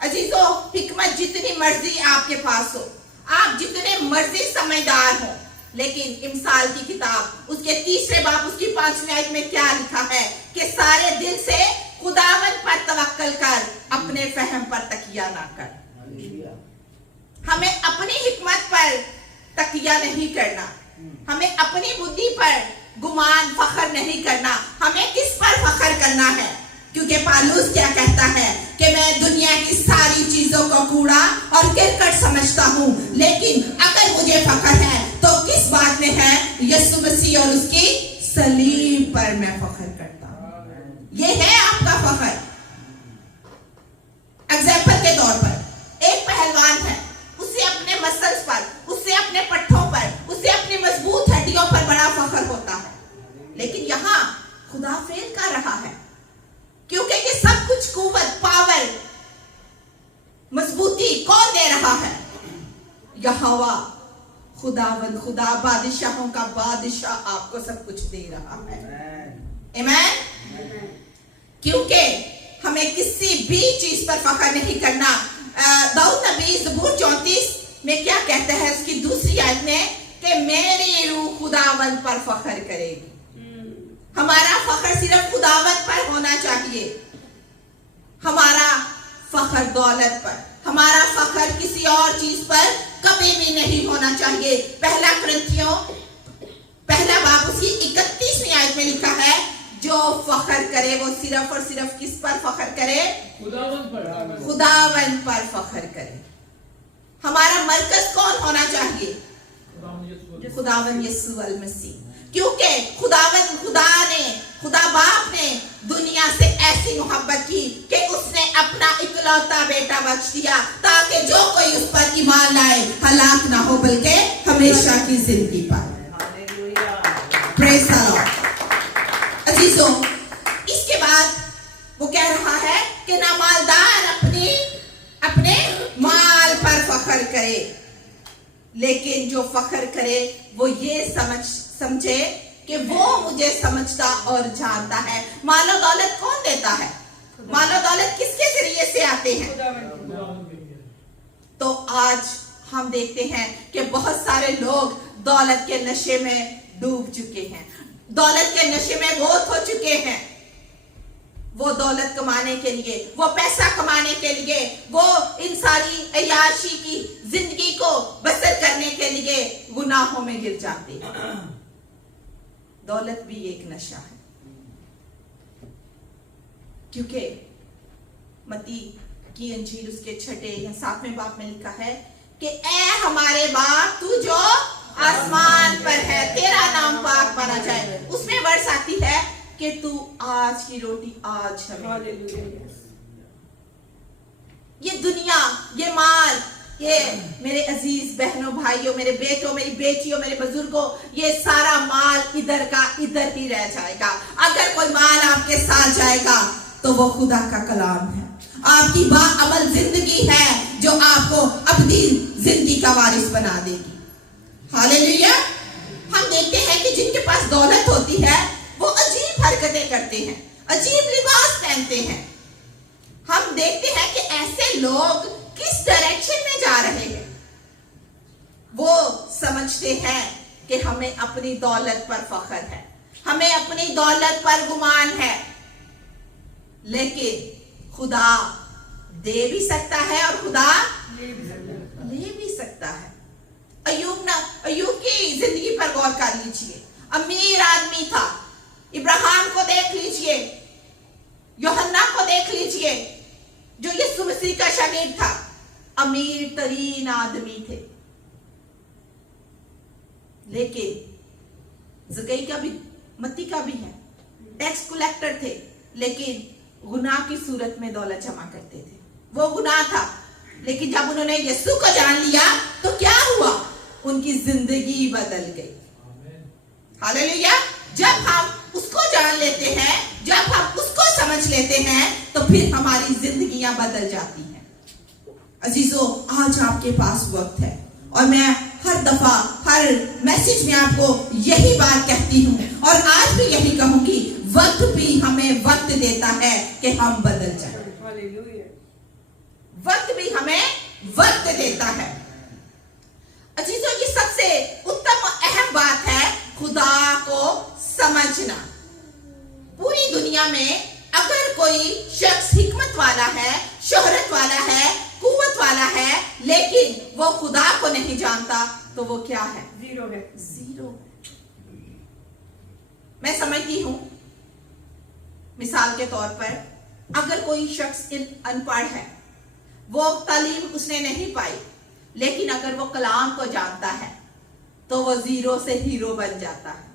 अजीजों, हिकमत जितनी मर्जी आपके पास हो, आप जितने मर्जी समझदार हो, लेकिन इमसाल की किताब उसके 3 बाब उसकी 5वीं आयत में क्या लिखा है कि सारे दिल से खुदावंद पर तवक्कल कर, अपने फहम पर तकिया ना कर। हमें अपनी हिकमत पर तकिया नहीं करना, हमें अपनी बुद्धि पर गुमान फख्र नहीं करना। हमें किस पर फख्र करना है? क्योंकि पालूस क्या कहता है कि मैं दुनिया की सारी चीजों को कूड़ा और गिरकट समझता हूं, लेकिन अगर मुझे फख्र है तो किस बात में है? यीशु मसीह और उसकी सलीब पर मैं फख्र करता हूं। ये है आपका फख्र। एग्जाम्पल के तौर पर एक पहलवान है, उसे अपने मसल्स पर, उसे अपने पट्ठों पर, उसे अपनी मजबूत हड्डियों पर बड़ा फख्र होता है, लेकिन यहां खुदा फेल कर रहा है, क्योंकि ये सब कुछ कुव्वत, पावर, मजबूती कौन दे रहा है? यहोवा खुदावंद, खुदा बादशाहों का बादशाह आपको सब कुछ दे रहा है। आमीन। क्योंकि हमें किसी भी चीज पर फख्र नहीं करना। दाऊद नबी ज़बूर 34 में क्या कहता है उसकी 2री आयत में कि मेरी रूह खुदावंद पर फख्र करेगी। हमारा फख्र सिर्फ खुदावंद पर होना चाहिए, हमारा फख्र दौलत पर, हमारा फख्र किसी और चीज पर कभी भी नहीं होना चाहिए। पहला कुरिन्थियों 1 बाब उसकी 31वीं आयत में लिखा है, जो फख्र करे वो सिर्फ और सिर्फ किस पर फख्र करे? खुदावंद पर फख्र करे। हमारा मरकज कौन होना चाहिए? खुदावंद यीशु अल मसीह। क्योंकि खुदावंद, खुदा बाप ने दुनिया से ऐसी मोहब्बत की कि उसने अपना इकलौता बेटा बख्श दिया, ताकि जो कोई उस पर ईमान लाए हलाक ना हो बल्कि हमेशा की जिंदगी पाए। Praise the Lord. अजीजों, इसके बाद वो कह रहा है कि ना करे, लेकिन जो फख्र करे वो ये समझे कि वो मुझे समझता और जानता है। मालो दौलत कौन देता है? मालो दौलत किसके जरिए से आते हैं? तो आज हम देखते हैं कि बहुत सारे लोग दौलत के नशे में डूब चुके हैं, दौलत के नशे में गोत हो चुके हैं। वो दौलत कमाने के लिए, वो पैसा कमाने के लिए, वो इन सारी अय्याशी की जिंदगी को बसर करने के लिए गुनाहों में गिर जाते हैं। दौलत भी एक नशा है, क्योंकि मत्ती की अंजील उसके 6 या 7वें बाब में लिखा है कि ए हमारे बाप तू जो आसमान पर है, तेरा नाम पाक माना जाए। उसमें वर्ष आती है कि तू आज की रोटी आज हमें। ये दुनिया, ये माल, ये मेरे अजीज बहनों भाइयों, मेरे बेटों, मेरी बेटियों, मेरे बुजुर्गों, ये सारा माल इधर का इधर ही रह जाएगा। अगर कोई माल आपके साथ जाएगा तो वो खुदा का कलाम है, आपकी बाअमल जिंदगी है जो आपको अपनी जिंदगी का वारिस बना देगी। हालेलुया। हम देखते हैं कि जिनके पास दौलत होती है वो अजीब हरकतें करते हैं, अजीब लिबास पहनते हैं। हम देखते हैं कि ऐसे लोग किस डायरेक्शन में जा रहे हैं। वो समझते हैं कि हमें अपनी दौलत पर फख्र है, हमें अपनी दौलत पर गुमान है, लेकिन खुदा दे भी सकता है और खुदा ले भी सकता है। अय्यूब की जिंदगी पर गौर कर लीजिए। अमीर आदमी था, इब्राहिम को देख लीजिए, यूहन्ना को देख लीजिए, जो यीशु मसीह का शागिर्द था, अमीर तरीन आदमी थे। लेकिन ज़कई का भी, मत्ती का भी है, टैक्स कलेक्टर थे, लेकिन गुनाह की सूरत में दौलत जमा करते थे। वो गुनाह था, लेकिन जब उन्होंने यीशु को जान लिया तो क्या हुआ? उनकी जिंदगी बदल गई। हालेलुया। जब हम उसको जान लेते हैं, जब हम उसको समझ लेते हैं, तो फिर हमारी जिंदगियां बदल जाती हैं। अजीजों, आज आपके पास वक्त है और मैं हर दफा हर मैसेज में आपको यही बात कहती हूँ और आज भी यही कहूंगी, वक्त भी हमें वक्त देता है कि हम बदल जाएं। वक्त भी हमें वक्त देता है। अजीजों, ये सबसे उत्तम और अहम बात है खुदा को समझना। पूरी दुनिया में अगर कोई शख्स हिकमत वाला है, शोहरत वाला है, कुव्वत वाला है, लेकिन वो खुदा को नहीं जानता, तो वो क्या है? जीरो है। जीरो। मैं समझती हूं, मिसाल के तौर पर, अगर कोई शख्स अनपढ़ है, वो तालीम उसने नहीं पाई, लेकिन अगर वो कलाम को जानता है तो वो जीरो से हीरो बन जाता है।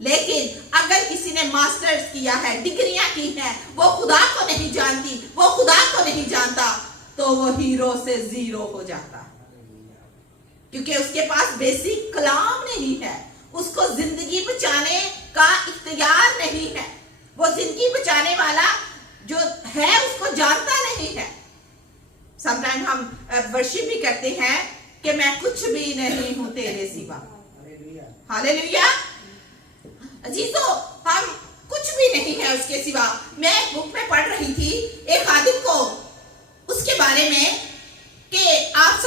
लेकिन अगर किसी ने मास्टर्स किया है, डिग्रियां की हैं, वो खुदा को नहीं जानती, वो खुदा को नहीं जानता, तो वो हीरो से जीरो हो जाता है, क्योंकि उसके पास बेसिक कलाम नहीं है, उसको जिंदगी बचाने का इख्तियार नहीं है, वो जिंदगी बचाने वाला जो है उसको जानता नहीं है। समटाइम हम वर्शिप भी करते हैं कि मैं कुछ भी नहीं हूं तेरे सिवा। हालेलुया। अजीजों, हम कुछ भी नहीं है उसके सिवा। मैं एक बुक में पढ़ रही थी एक आदमी को, उसके बारे में कि आप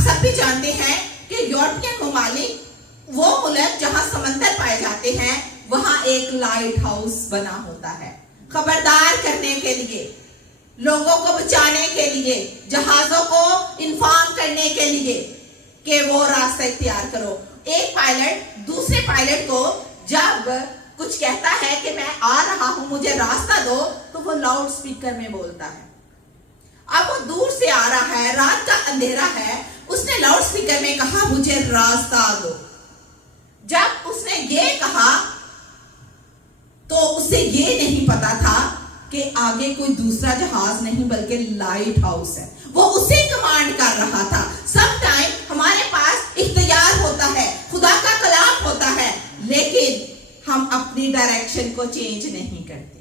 सब भी जानते हैं कि यूरोपियन ममालिक, वो मुल्क जहां समंदर पाए जाते हैं, वहां एक लाइट हाउस बना होता है, खबरदार करने के लिए, लोगों को बचाने के लिए, जहाजों को इन्फॉर्म करने के लिए कि वो रास्ता इख्तियार करो। एक पायलट दूसरे पायलट को जब कुछ कहता है कि मैं आ रहा हूं, मुझे रास्ता दो, तो वो लाउड स्पीकर में बोलता है। अब वो दूर से आ रहा है, रात का अंधेरा है, उसने लाउड स्पीकर में कहा मुझे रास्ता दो। जब उसने ये कहा तो उसे ये नहीं पता था कि आगे कोई दूसरा जहाज नहीं बल्कि लाइट हाउस है, वो उसे कमांड कर रहा था। सम टाइम हमारे पास इख्तियार होता है, खुदा का कलाम होता है, लेकिन हम अपनी डायरेक्शन को चेंज नहीं करते।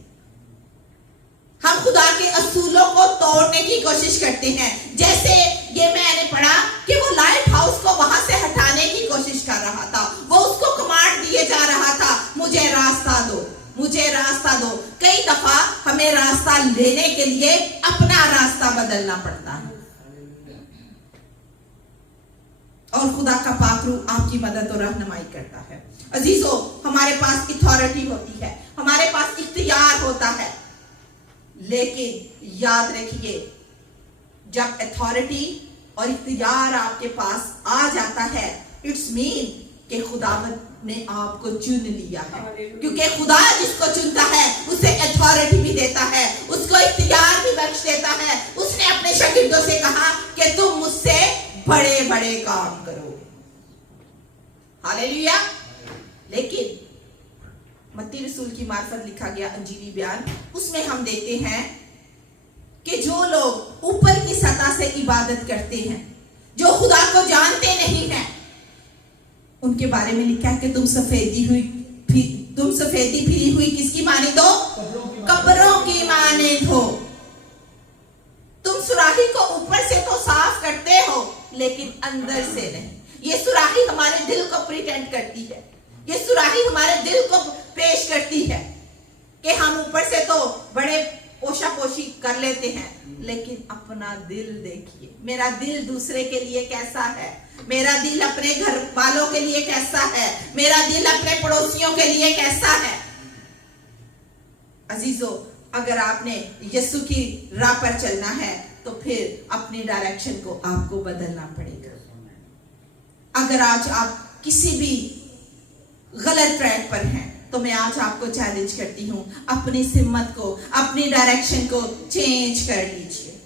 हम खुदा के असूलों को तोड़ने की कोशिश करते हैं। जैसे ये मैंने पढ़ा कि वो लाइट हाउस को वहां से हटाने की कोशिश कर रहा था। वो उसको कमांड दिए जा रहा था, मुझे रास्ता दो, मुझे रास्ता दो। कई दफा हमें रास्ता लेने के लिए अपना रास्ता बदलना पड़ता है, और खुदा का पाक रूह आपकी मदद और रहनुमाई करता है। अजीजों, हमारे पास अथॉरिटी होती है, हमारे पास इख्तियार होता है, लेकिन याद रखिए जब अथॉरिटी और इख्तियार आपके पास आ जाता है, इट्स मीन कि खुदावंद ने आपको चुन लिया है। क्योंकि खुदा जिसको चुनता है उसे अथॉरिटी भी देता है, उसको इख्तियार भी बख्श देता है। उसने अपने शागिर्दों से कहा कि तुम मुझसे बड़े बड़े काम करो। हालेलुया। लेकिन मत्ती रसूल की मार्फत लिखा गया अंजीली बयान, उसमें हम देखते हैं कि जो लोग ऊपर की सतह से इबादत करते हैं, जो खुदा को जानते नहीं हैं, उनके बारे में लिखा है कि तुम सफेदी फिरी हुई किसकी मानिंद हो? कब्रों की मानिंद हो। तुम सुराही को ऊपर से तो साफ करते हो, लेकिन अंदर से नहीं। ये सुराही हमारे दिल को प्रिटेंड करती है, ये सुराही हमारे दिल को पेश करती है कि हम ऊपर से तो बड़े पोशापोशी कर लेते हैं, लेकिन अपना दिल देखिए। मेरा दिल दूसरे के लिए कैसा है, मेरा दिल अपने घर वालों के लिए कैसा है, मेरा दिल अपने पड़ोसियों के लिए कैसा है। अजीजों, अगर आपने यीशु की राह पर चलना है तो फिर अपनी डायरेक्शन को आपको बदलना पड़ेगा। अगर आज आप किसी भी गलत ट्रैक पर हैं, तो मैं आज आपको चैलेंज करती हूं, अपनी सिमत को, अपनी डायरेक्शन को चेंज कर लीजिए।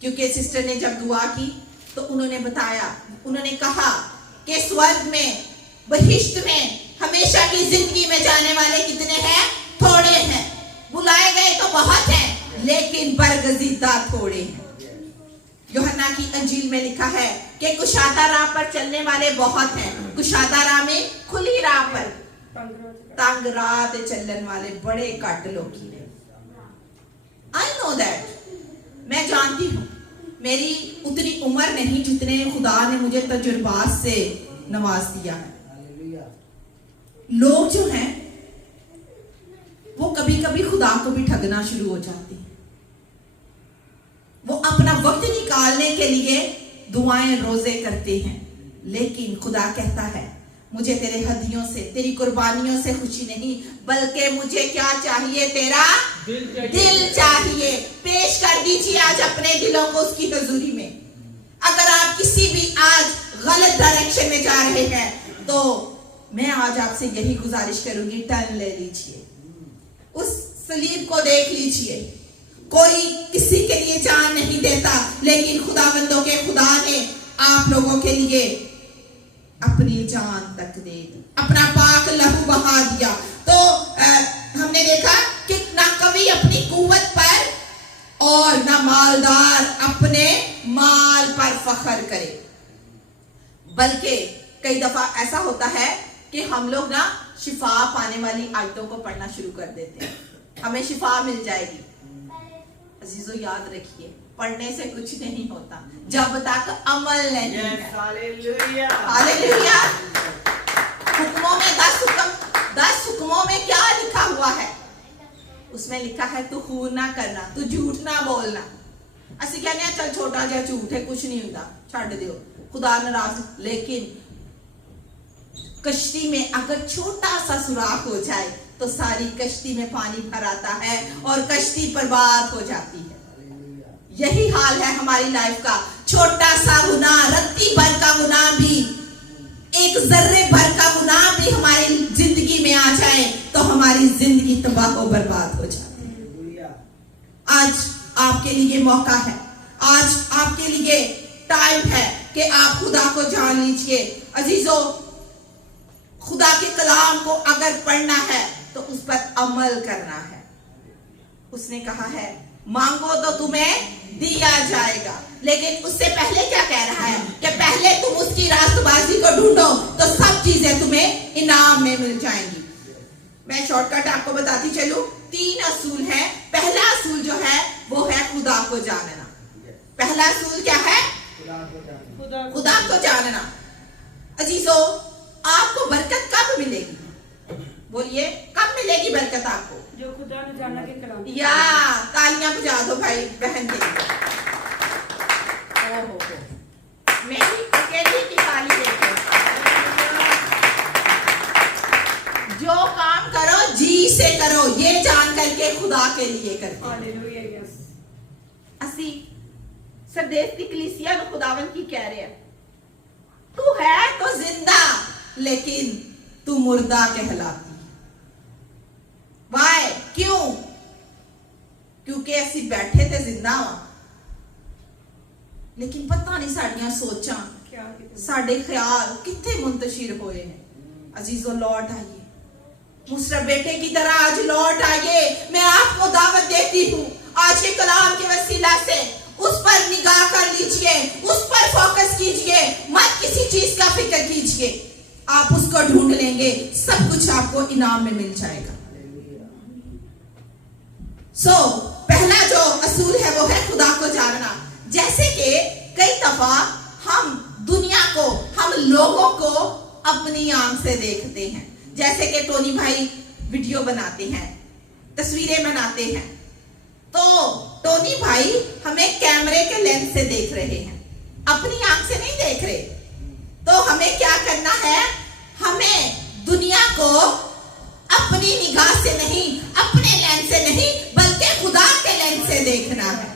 क्योंकि सिस्टर ने जब दुआ की तो उन्होंने बताया, उन्होंने कहा कि स्वर्ग में, बहिश्त में हमेशा की जिंदगी में जाने वाले कितने हैं? थोड़े हैं। बुलाए गए तो बहुत हैं, लेकिन बरगजीदा थोड़े हैं। यूहन्ना की अंजील में लिखा है कि कुशादा राह पर चलने वाले बहुत हैं, कुशादा राह में, खुली राह पर तंग राह ते चलने वाले बड़े घट लोग हैं। आई नो दैट, मैं जानती हूं, मेरी उतनी उम्र नहीं जितने खुदा ने मुझे तजुर्बात से नवाज दिया है। लोग जो हैं वो कभी कभी खुदा को भी ठगना शुरू हो जाते हैं। वो अपना वक्त निकालने के लिए दुआएं रोजे करते हैं, लेकिन खुदा कहता है मुझे तेरे हदियों से, तेरी कुर्बानियों से खुशी नहीं, बल्कि मुझे क्या चाहिए? तेरा दिल चाहिए। पेश कर दीजिए आज अपने दिलों को उसकी हुजूरी में। अगर आप किसी भी आज गलत डायरेक्शन में जा रहे हैं, तो मैं आज आपसे यही गुजारिश करूंगी, टर्न ले लीजिए, उस सलीब को देख लीजिए। कोई किसी के लिए जान नहीं देता, लेकिन खुदावंदों के खुदा ने आप लोगों के लिए अपनी जान तक दे दी, अपना पाक लहू बहा दिया। तो हमने देखा कि ना कवि अपनी कुव्वत पर और ना मालदार अपने माल पर फख्र करे, बल्कि कई दफा ऐसा होता है कि हम लोग ना शिफा पाने वाली आयतों को पढ़ना शुरू कर देते हैं, हमें शिफा मिल जाएगी। अजीजों, याद रखिए, पढ़ने से कुछ नहीं होता जब तक अमल नहीं है। हालेलुया। हुक्मों में 10 हुक्मों में क्या लिखा हुआ है? उसमें लिखा है तू खून ना करना, तू झूठ ना बोलना। असि कहने हैं चल छोटा जा झूठ है, कुछ नहीं होता, छड़ दियो, खुदा नाराज। लेकिन कश्ती में अगर छोटा सा सुराख हो जाए तो सारी कश्ती में पानी भर आता है और कश्ती बर्बाद हो जाती है। यही हाल है हमारी लाइफ का। छोटा सा गुनाह, रत्ती भर का गुनाह भी, एक जर्रे भर का गुनाह भी हमारी जिंदगी में आ जाए तो हमारी जिंदगी तबाह और बर्बाद हो जाती है। आज आपके लिए मौका है, आज आपके लिए टाइम है कि आप खुदा को जान लीजिए। अजीजों, खुदा के कलाम को अगर पढ़ना है तो उस पर अमल करना है। उसने कहा है मांगो तो तुम्हें दिया जाएगा, लेकिन उससे पहले क्या कह रहा है कि पहले तुम उसकी रास्तबाजी को ढूंढो तो सब चीजें तुम्हें इनाम में मिल जाएंगी। मैं शॉर्टकट आपको बताती चलूं, 3 असूल है। पहला असूल जो है वो है खुदा को जानना। पहला पहला असूल क्या है? खुदा को जानना। अजीजों, आपको बरकत कब मिलेगी? बोलिए, कब मिलेगी बरकत आपको? जो खुदा ने जाना के कलाम। या तालियां बजा दो भाई बहन के लिए। मेरी अकेली की ताली देखो। जो काम करो जी से करो, ये जान करके खुदा के लिए करो। Hallelujah, yes. ਅਸੀਂ ਸਰਦੇਸ ਦੀ ਕਲੀਸਿया ਨੂੰ खुदावन की कह रहे हैं, तू है तो जिंदा लेकिन तू मुर्दा कहलाती। वाय क्यों? क्योंकि ਅਸੀਂ बैठे थे जिंदा वा, लेकिन पता नहीं साड़ियां सोचां साडे ख्याल कितने मुंतशिर हुए हैं। अजीजों, लौट आइए, मुसरा बेटे की तरह आज लौट आइए। मैं आपको दावत देती हूँ, आज के कलाम के वसीला से उस पर निगाह कर लीजिए, उस पर फोकस कीजिए, मत किसी चीज का फिक्र कीजिए। आप उसको ढूंढ लेंगे, सब कुछ आपको इनाम में मिल जाएगा। पहला जो असूल है वो है खुदा को जानना। जैसे कि कई दफा हम दुनिया को, हम लोगों को अपनी आंख से देखते हैं। जैसे कि टोनी भाई वीडियो बनाते हैं, तस्वीरें बनाते हैं, तो टोनी भाई हमें कैमरे के लेंस से देख रहे हैं, अपनी आंख से नहीं देख रहे। तो हमें क्या करना है? हमें दुनिया को अपनी निगाह से नहीं, अपने लेंस से नहीं, बल्कि खुदा के लेंस से देखना है।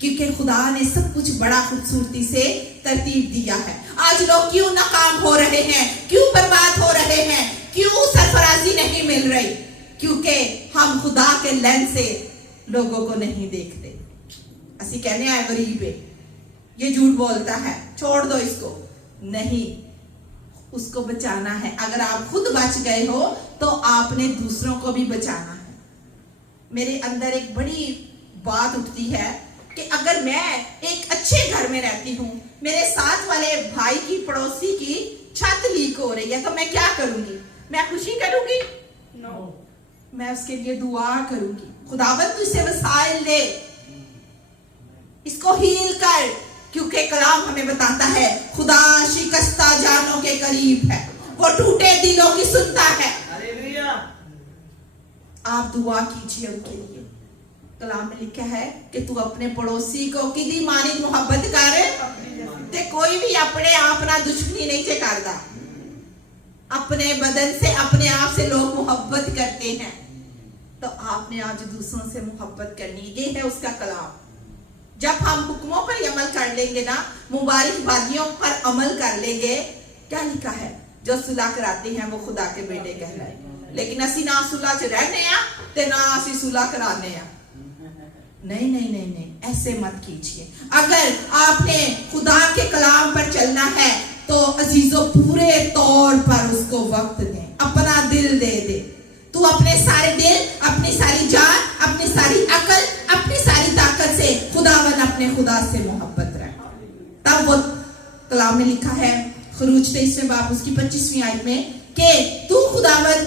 क्योंकि खुदा ने सब कुछ बड़ा खूबसूरती से तरतीब दिया है। आज लोग क्यों नाकाम हो रहे हैं, क्यों बर्बाद हो रहे हैं, क्यों सरफराजी नहीं मिल रही? क्योंकि हम खुदा के लेंस से लोगों को नहीं देखते। असी कहने आए गरीब है, ये झूठ बोलता है, छोड़ दो इसको। नहीं, उसको बचाना है। अगर आप खुद बच गए हो तो आपने दूसरों को भी बचाना है। मेरे अंदर एक बड़ी बात उठती है कि अगर मैं एक अच्छे घर में रहती हूँ, मेरे साथ वाले भाई की, पड़ोसी की छत लीक हो रही है, तो मैं क्या करूंगी? मैं खुशी करूंगी? नो। मैं उसके लिए दुआ करूंगी, खुदावंद तू इसे वसाइल दे, इसको हील कर। क्योंकि कलाम हमें बताता है खुदा शिकस्ता जानों के करीब है, वो टूटे दिलों की सुनता है। आप दुआ कीजिए उनके लिए। कलाम में लिखा है कि तू अपने पड़ोसी को किदी मानी मोहब्बत कर, ते कोई भी अपने आप ना दुश्मनी नहीं चे करदा। अपने बदन से, अपने आप से लोग मोहब्बत करते हैं, तो आपने आज दूसरों से मोहब्बत करनी। ये है उसका कलाम। जब हम हुक्मों पर अमल कर लेंगे ना, मुबारकबादियों पर अमल कर लेंगे, क्या लिखा है? जो सुलह कराते हैं वो खुदा के बेटे कहलाए। लेकिन असी ना सुलह च रहने आ ते ना असी सुलह कराने आ। नहीं नहीं नहीं नहीं, ऐसे मत कीजिए। अगर आपने खुदा के कलाम पर चलना है तो अजीजों पूरे तौर पर उसको वक्त दें, अपना दिल दे दे। तू अपने सारे दिल, अपनी सारी जान, अपनी सारी अकल, अपनी सारी ताकत से खुदावन अपने खुदा से मोहब्बत रख। तब वो कलाम में लिखा है खरूज 23वें बाब उसकी 25वीं आयत में कि तू खुदावन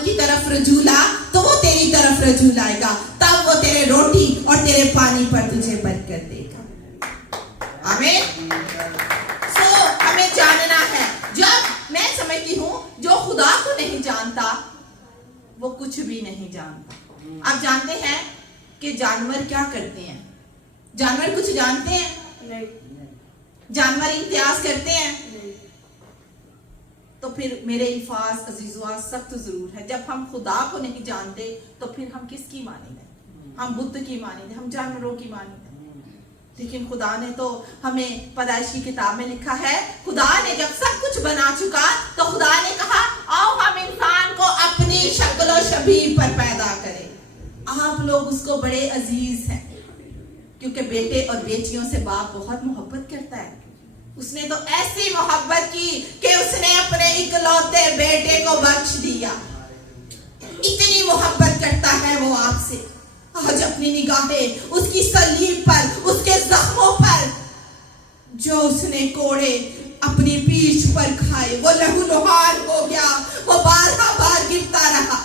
की तरफ रजू ला तो वो तेरी तरफ रजू लाएगा, तब वो तेरे रोटी और तेरे पानी पर तुझे बरकत देगा। आमीन। हमें जानना है। जब मैं समझती हूँ जो खुदा को नहीं जानता वो कुछ भी नहीं जानता। आप जानते हैं कि जानवर क्या करते हैं? जानवर कुछ जानते हैं? नहीं। जानवर इम्तियाज करते हैं? नहीं। तो फिर मेरे अल्फाज अजीज़ों सख्त जरूर है। जब हम खुदा को नहीं जानते तो फिर हम किसकी मानेंगे? हम बुद्ध की मानेंगे, हम जानवरों की मानेंगे। लेकिन खुदा ने तो हमें पैदाइश की किताब में लिखा है, खुदा ने जब सब कुछ बना चुका तो खुदा ने कहा आओ हम इंसान को अपनी शक्ल और शबीह पर पैदा करें। आप लोग उसको बड़े अजीज हैं, क्योंकि बेटे और बेटियों से बाप बहुत मोहब्बत करता है। उसने तो ऐसी मोहब्बत की कि उसने अपने इकलौते बेटे को बख्श दिया। इतनी मोहब्बत करता है वो आपसे। आज अपनी निगाहें उसकी सलीब पर, उसके जख्मों पर जो उसने कोड़े अपनी पीठ पर खाए, वो लहूलुहान हो गया, वो बार गिरता रहा।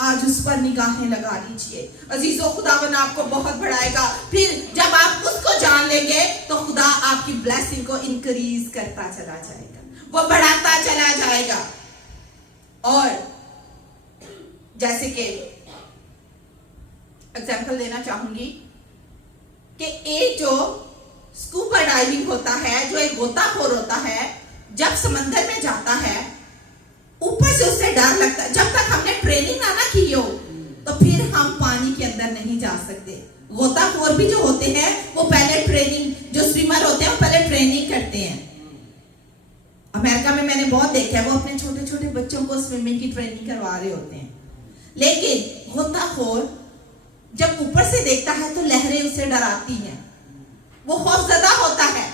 आज आज उस पर निगाहें लगा लीजिए। अजीजों, खुदावन आपको बहुत बढ़ाएगा। फिर जब आप उसको जान लेंगे तो खुदा आपकी ब्लेसिंग को इंक्रीज करता चला जाएगा, वो बढ़ाता चला जाएगा। और जैसे कि एग्जाम्पल देना चाहूंगी कि एक जो स्कूबा डाइविंग होता है, जो एक गोताखोर होता है, जब समंदर में जाता है ऊपर से उससे डर लगता है। जब तक हमने ट्रेनिंग ना की हो तो फिर हम पानी के अंदर नहीं जा सकते। गोताखोर भी जो होते हैं वो पहले ट्रेनिंग, जो स्विमर होते हैं वो पहले ट्रेनिंग करते हैं। अमेरिका में मैंने बहुत देखा है, वो अपने छोटे छोटे बच्चों को स्विमिंग की ट्रेनिंग करवा रहे होते हैं। लेकिन गोताखोर जब ऊपर से देखता है तो लहरें उसे डराती हैं, वो खौफजदा होता है।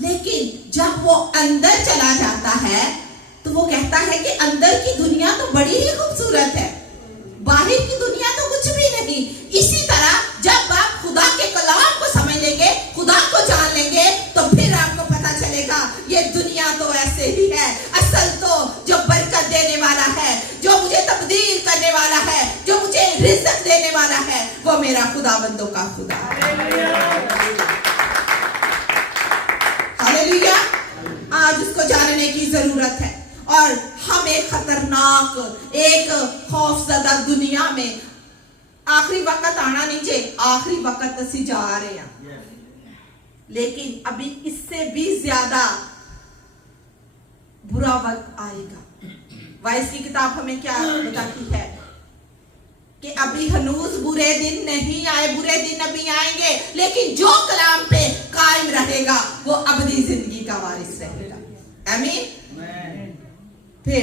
लेकिन जब वो अंदर चला जाता है तो वो कहता है कि अंदर की दुनिया तो बड़ी ही खूबसूरत है, बाहर की दुनिया तो कुछ भी नहीं। इसी तरह जब आप खुदा के कलाम को समझ लेंगे, खुदा को जान लेंगे, तो फिर आपको पता चलेगा ये दुनिया तो ऐसे ही है। असल तो जो बरकत देने वाला है, जो मुझे तब्दील करने वाला है, जो मुझे रिज़्क़ देने वाला है, वो मेरा खुदाबंदों का खुदा है। हालेलुया। आज उसको जानने की जरूरत है। और हम एक खतरनाक, एक खौफजदा दुनिया में, आखिरी वक्त आना नहीं चाहिए, आखिरी वक्त असी जा रहे हैं, लेकिन अभी इससे भी ज्यादा बुरा वक्त आएगा। वाइस की किताब हमें क्या बताती है कि अभी हनूज बुरे दिन नहीं आए, बुरे दिन अभी आएंगे, लेकिन जो कलाम पे कायम रहेगा वो अबदी जिंदगी का वारिस रहेगा। आमीन। फिर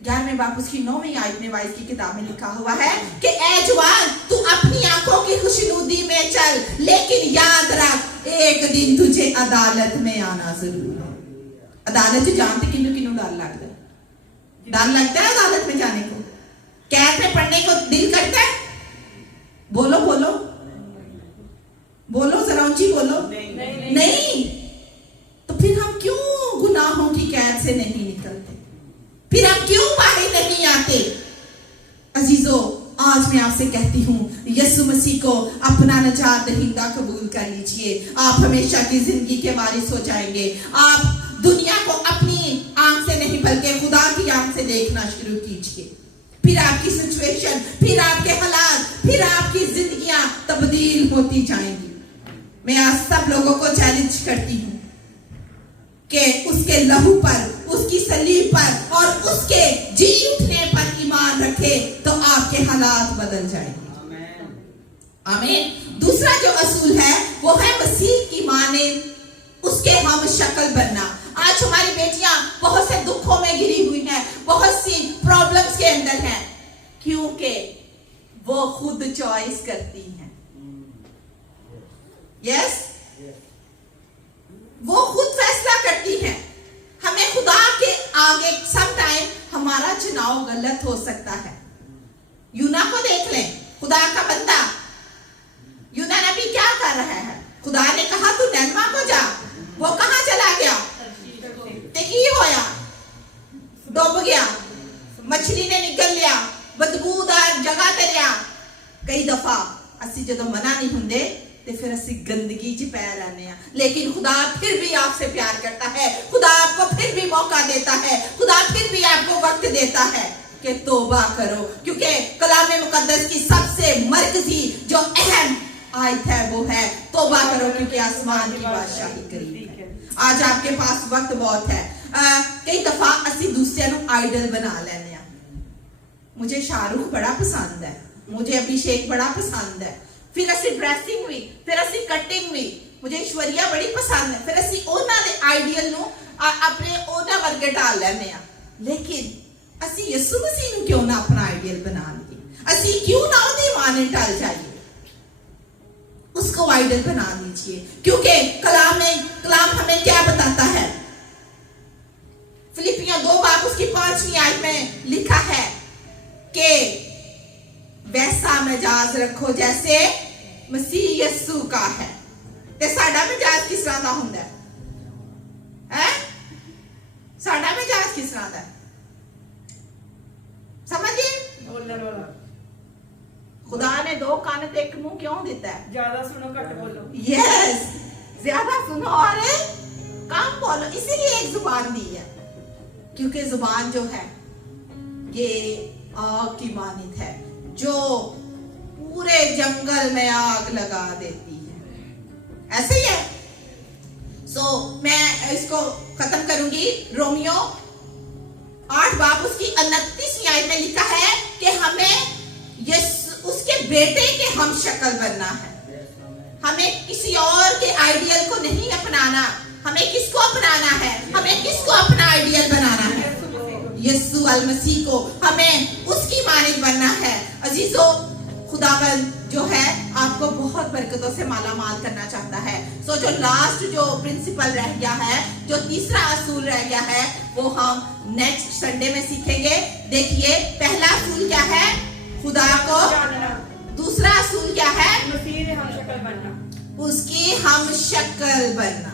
11वें बाप उसकी 9वीं आयत में वाइस की किताब में लिखा हुआ है कि ए जवान, तू अपनी आंखों की खुशनुदी में चल, लेकिन याद रख एक दिन तुझे अदालत में आना जरूर है। अदालत जानते किन्नू किन्नू डर लगता है? डर लगता है अदालत में जाने को? कैद में पढ़ने को दिल करता है? बोलो बोलो बोलो, जरा ऊंची बोलो। नहीं। तो फिर हम क्यों गुनाहों की कैद से नहीं निकलते? फिर हम क्यों बाहर नहीं आते? अजीजों, आज मैं आपसे कहती हूँ, यीशु मसीह को अपना नजात दहिंदा कबूल कर लीजिए। आप हमेशा की जिंदगी के वारिस हो जाएंगे। आप दुनिया को अपनी आंख से नहीं बल्कि खुदा की आंख से देखना शुरू कीजिए। फिर आपकी सिचुएशन, फिर आपके हालात, फिर आपकी जिंदगियां तब्दील होती जाएंगी। मैं आज सब लोगों को चैलेंज करती हूँ कि उसके लहू पर, उसकी सलीब पर और उसके जी उठने पर ईमान रखे तो आपके हालात बदल जाएंगे। आमीन। दूसरा जो असूल है वो है मसीह की माने उसके हम शक्ल बनना। आज हमारी बेटियां बहुत से दुखों में घिरी हुई हैं, बहुत सी प्रॉब्लम्स के अंदर हैं, क्योंकि वो खुद चॉइस करती हैं। यस, वो खुद फैसला करती हैं। हमें खुदा के आगे सम टाइम हमारा चुनाव गलत हो सकता है। यूना को देख लें, खुदा का बंदा यूना नबी क्या कर रहा है? खुदा ने कहा तू नैनवा को जा, वो कहां चला गया? की होया, डूब गया, मछली ने निगल लिया, बदबूदार जगह ते लिया। कई दफा असी जो मना नहीं होंगे तो फिर असी गंदगी च पै रहने हैं, लेकिन खुदा फिर भी आपसे प्यार करता है। खुदा आपको फिर भी मौका देता है, खुदा फिर भी आपको वक्त देता है कि तौबा करो, क्योंकि कलाम मुकद्दस की सबसे मरकजी जो अहम आयत है वो है तौबा करो, क्योंकि आसमान की बादशाही करीब है। आज आपके पास वक्त बहुत है। कई दफा असी दूसरे नु आइडल बना लेने हैं। मुझे शाहरुख बड़ा पसंद है, मुझे अभिषेक बड़ा पसंद है, फिर असी ड्रेसिंग भी, फिर असी कटिंग भी, मुझे ऐश्वर्या बड़ी पसंद है, फिर असी ओना दे आइडियल नु अपने ओना वर्गे डाल लेने हैं। लेकिन असी यीशु मसीह नु क्यों ना अपना आइडियल बना लिए? असी क्यों ना उदी माने टल जाइए? उसको आइडल बना लीजिए, क्योंकि कलाम हमें क्या बताता है? फिलिपियों 2 बाब उसकी 5वीं आयत में लिखा है कि वैसा मिजाज रखो जैसे मसीह यीशु का है। ते साडा मिजाज किस तरह का हुंदा है? साडा मिजाज किस तरह का है? समझिए? खुदा ने 2 कान ते 1 मुंह क्यों देता है? ज्यादा सुनो घट बोलो। यस, ज्यादा सुनो और कम बोलो, इसीलिए एक जुबान दी है, क्योंकि जुबान जो है ये आग की मानित है जो पूरे जंगल में आग लगा देती है। ऐसे ही है। मैं इसको खत्म करूंगी। रोमियो 8 बाब उसकी 29वीं आयत में लिखा है कि हमें उसके बेटे के हम शक्ल बनना है। हमें किसी और के आइडियल को नहीं अपनाना। हमें किसको अपनाना है? हमें किसको अपना आइडियल बनाना है? यीशु अल मसीह को। हमें उसकी मानित बनना है। अजीजों, खुदावंद जो है आपको बहुत बरकतों से माला माल करना चाहता है। जो लास्ट जो प्रिंसिपल रह गया है, जो तीसरा असूल रह गया है, वो हम नेक्स्ट संडे में सीखेंगे। देखिए, पहला असूल क्या है? खुदा को जानना। दूसरा असूल क्या है? मसीह हम शक्ल बनना, उसकी हम शक्ल बनना।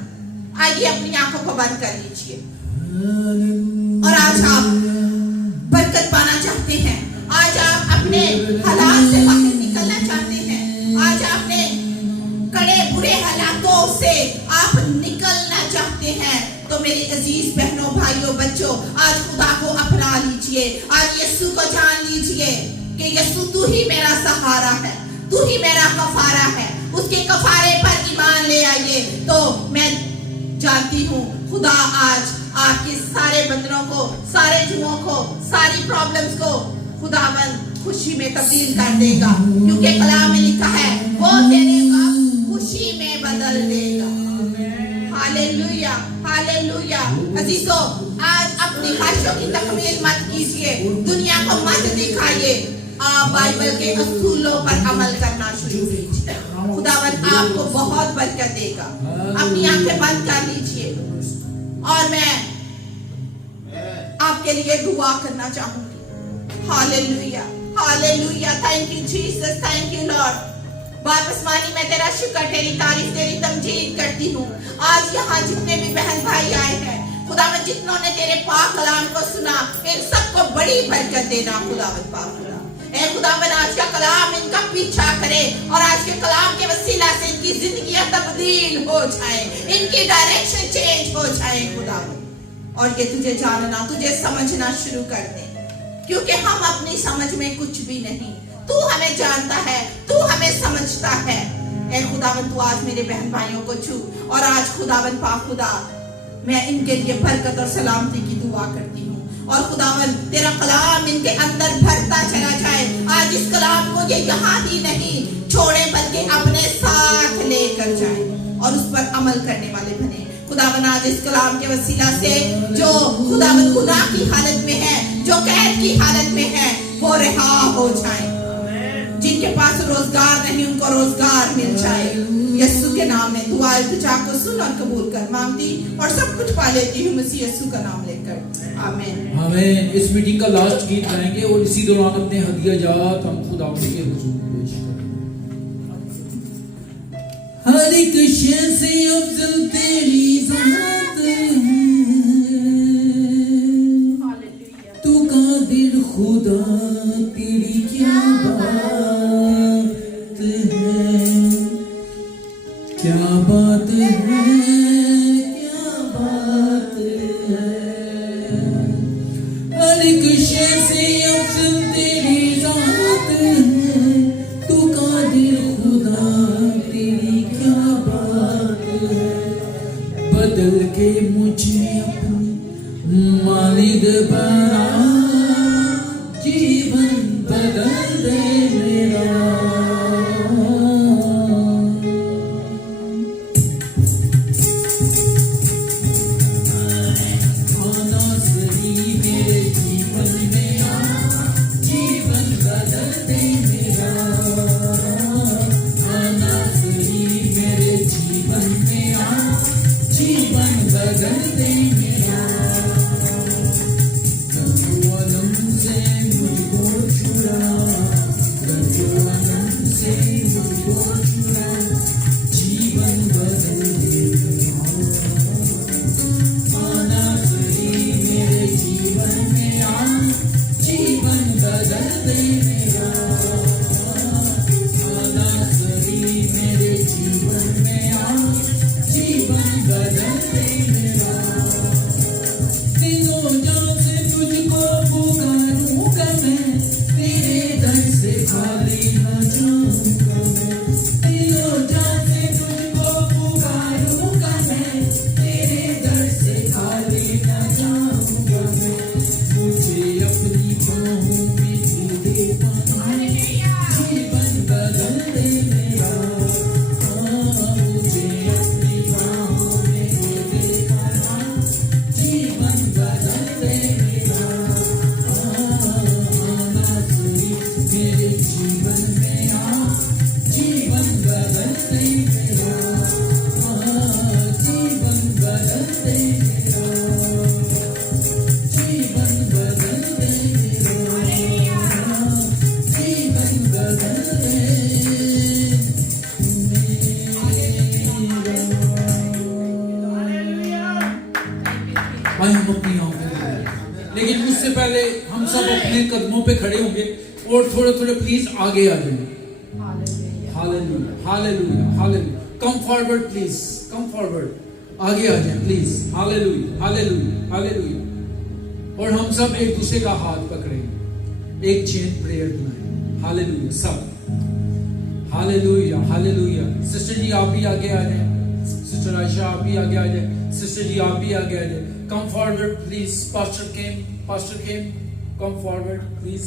आइए अपनी आंखों को बंद कर लीजिए और आज आप बरकत पाना चाहते हैं। आज आप अपने हालात से बाहर निकलना चाहते हैं। आज आपने कड़े बुरे हालातों से आप निकलना चाहते हैं, तो मेरे अजीज बहनों, भाइयों, बच्चों, आज खुदा को अपना लीजिए। आज यीशु को जान लीजिए कि यीशु तू ही मेरा सहारा है, तू ही मेरा कफारा है। उसके कफारे पर ईमान ले आइए। तो मैं जानती हूँ खुदा आज आपके सारे बंधनों को, सारे जुओं को, सारी प्रॉब्लम्स को खुदावंद खुशी में तब्दील कर देगा, क्योंकि कलाम में लिखा है वो तेरे को खुशी में बदल देगा। Hallelujah, hallelujah. अजीजों, आज अपनी ख्वाहिशों की तकमील मत कीजिए, दुनिया को मत दिखाइए। आप बाइबल के असूलों पर अमल करना शुरू कीजिए। खुदावंद आपको बहुत बरकत देगा। अपनी आंखें बंद कर लीजिए और मैं आपके लिए दुआ करना चाहूंगी। Hallelujah, hallelujah. Thank you Jesus, thank you Lord. बाप आसमानी, मैं तेरा शुक्र, तेरी तारीफ, तेरी तमजीद करती हूँ। आज यहाँ जितने भी बहन भाई आए हैं, खुदावंद जितनों ने तेरे पाक कलाम को सुना, इन सबको बड़ी बरकत देना खुदावंद पाक खुदा। ऐ खुदावंद, आज का कलाम इनका पीछा करे और आज के कलाम के वसीला से इनकी जिंदगियां तब्दील हो जाए, इनकी डायरेक्शन चेंज हो जाए खुदावंद, और ये तुझे जानना, तुझे समझना शुरू कर दे, क्योंकि हम अपनी समझ में कुछ भी नहीं। तू हमें जानता है, तू हमें समझता है। ऐ खुदावंद, तू आज मेरे बहन भाइयों को छू, और आज खुदावंद पाक खुदा, मैं इनके लिए बरकत और सलामती की दुआ करती हूँ। और खुदावंद, तेरा कलाम इनके अंदर भरता चला जाए। आज इस कलाम को ये यहाँ ही नहीं छोड़े, बल्कि अपने साथ लेकर जाए और उस पर अमल करने वाले बने। खुदावंद, आज इस कलाम के वसीला से जो खुदावंद गुनाह की हालत में है, जो कैद की हालत में है, वो रिहा हो जाए। जिनके पास रोजगार नहीं, उनको रोजगार मिल जाए। यीशु के नाम में दुआ इल्तिजा को सुन और कबूल कर मांगती और सब कुछ पा लेती हूँ मसीह यीशु का नाम लेकर। आमीन, आमीन। इस मीटिंग का लास्ट गीत गाएंगे और इसी दौरान अपने हदिया जात हम खुदा के हुजूर पेश करेंगे। हर एक शय से अफजल तेरी ज़ात है, तू कादिर खुदा, तेरी क्या बात है, क्या बात है, क्या बात है। हर एक शय से अफजल तेरी ज़ात है, तू कादिर खुदा, तेरी क्या बात है। बदल के मुझे अपनी मालिद बना, जीवन बदल दे मेरा। खाली न जाऊंगा मैं, दिलों जान से तुझको पुकारूंगा मैं, तेरे दर से खाली न जाऊंगा मैं। मुझे अपनी बाहों में ले पनाह, जीवन बदल दे मेरा। मुझे अपनी बाहों में ले पनाह, जीवन बदल दे मेरा। नाज़रीन मेरे जीवन में आ, जीवन बदल दे मेरा। जीवन बदल दे मेरा, जीवन बदल दे मेरा, जीवन बदल दे आइए हम अपनी आंखों को खोलें। लेकिन उससे पहले हम सब अपने कदमों पे खड़े होंगे और थोड़े थोड़े प्लीज आगे आ जाएंगे। Hallelujah, hallelujah, hallelujah. Come forward please, come forward, आगे आ जाएं प्लीज। Hallelujah, hallelujah, hallelujah. और हम सब एक दूसरे का हाथ पकड़ेंगे, एक चेन प्रेयर बनाएं। हालेलुया सब। Hallelujah, hallelujah. सिस्टर जी आप भी आगे आ जाएं, सिस्टर आयशा आप भी आगे आ जाएं, सिस्टर जी आप भी आगे आ जाएं। Come forward please. Pastor came come forward please.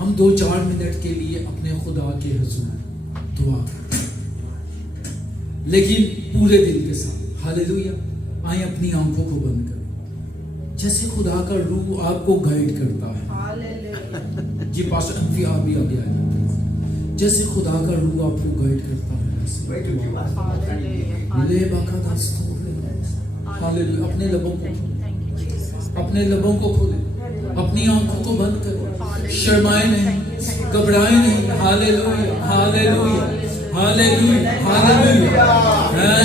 हम 2-4 मिनट के लिए अपने खुदा के हुजूर दुआ करते हैं, लेकिन पूरे दिल के साथ। हालेलुया। आइए अपनी आंखों को बंद करें, जैसे खुदा का रूह आपको गाइड करता है। जी पास्टर एमवी आप भी आगे आ जाते, जैसे खुदा का रूह आपको गाइड करता है ले बाका दास्तों। हालेलुया। अपने लबों को खोले, अपनी आंखों को बंद करें, शर्माए नहीं, घबराए नहीं। Hallelujah, hallelujah, hallelujah, hallelujah,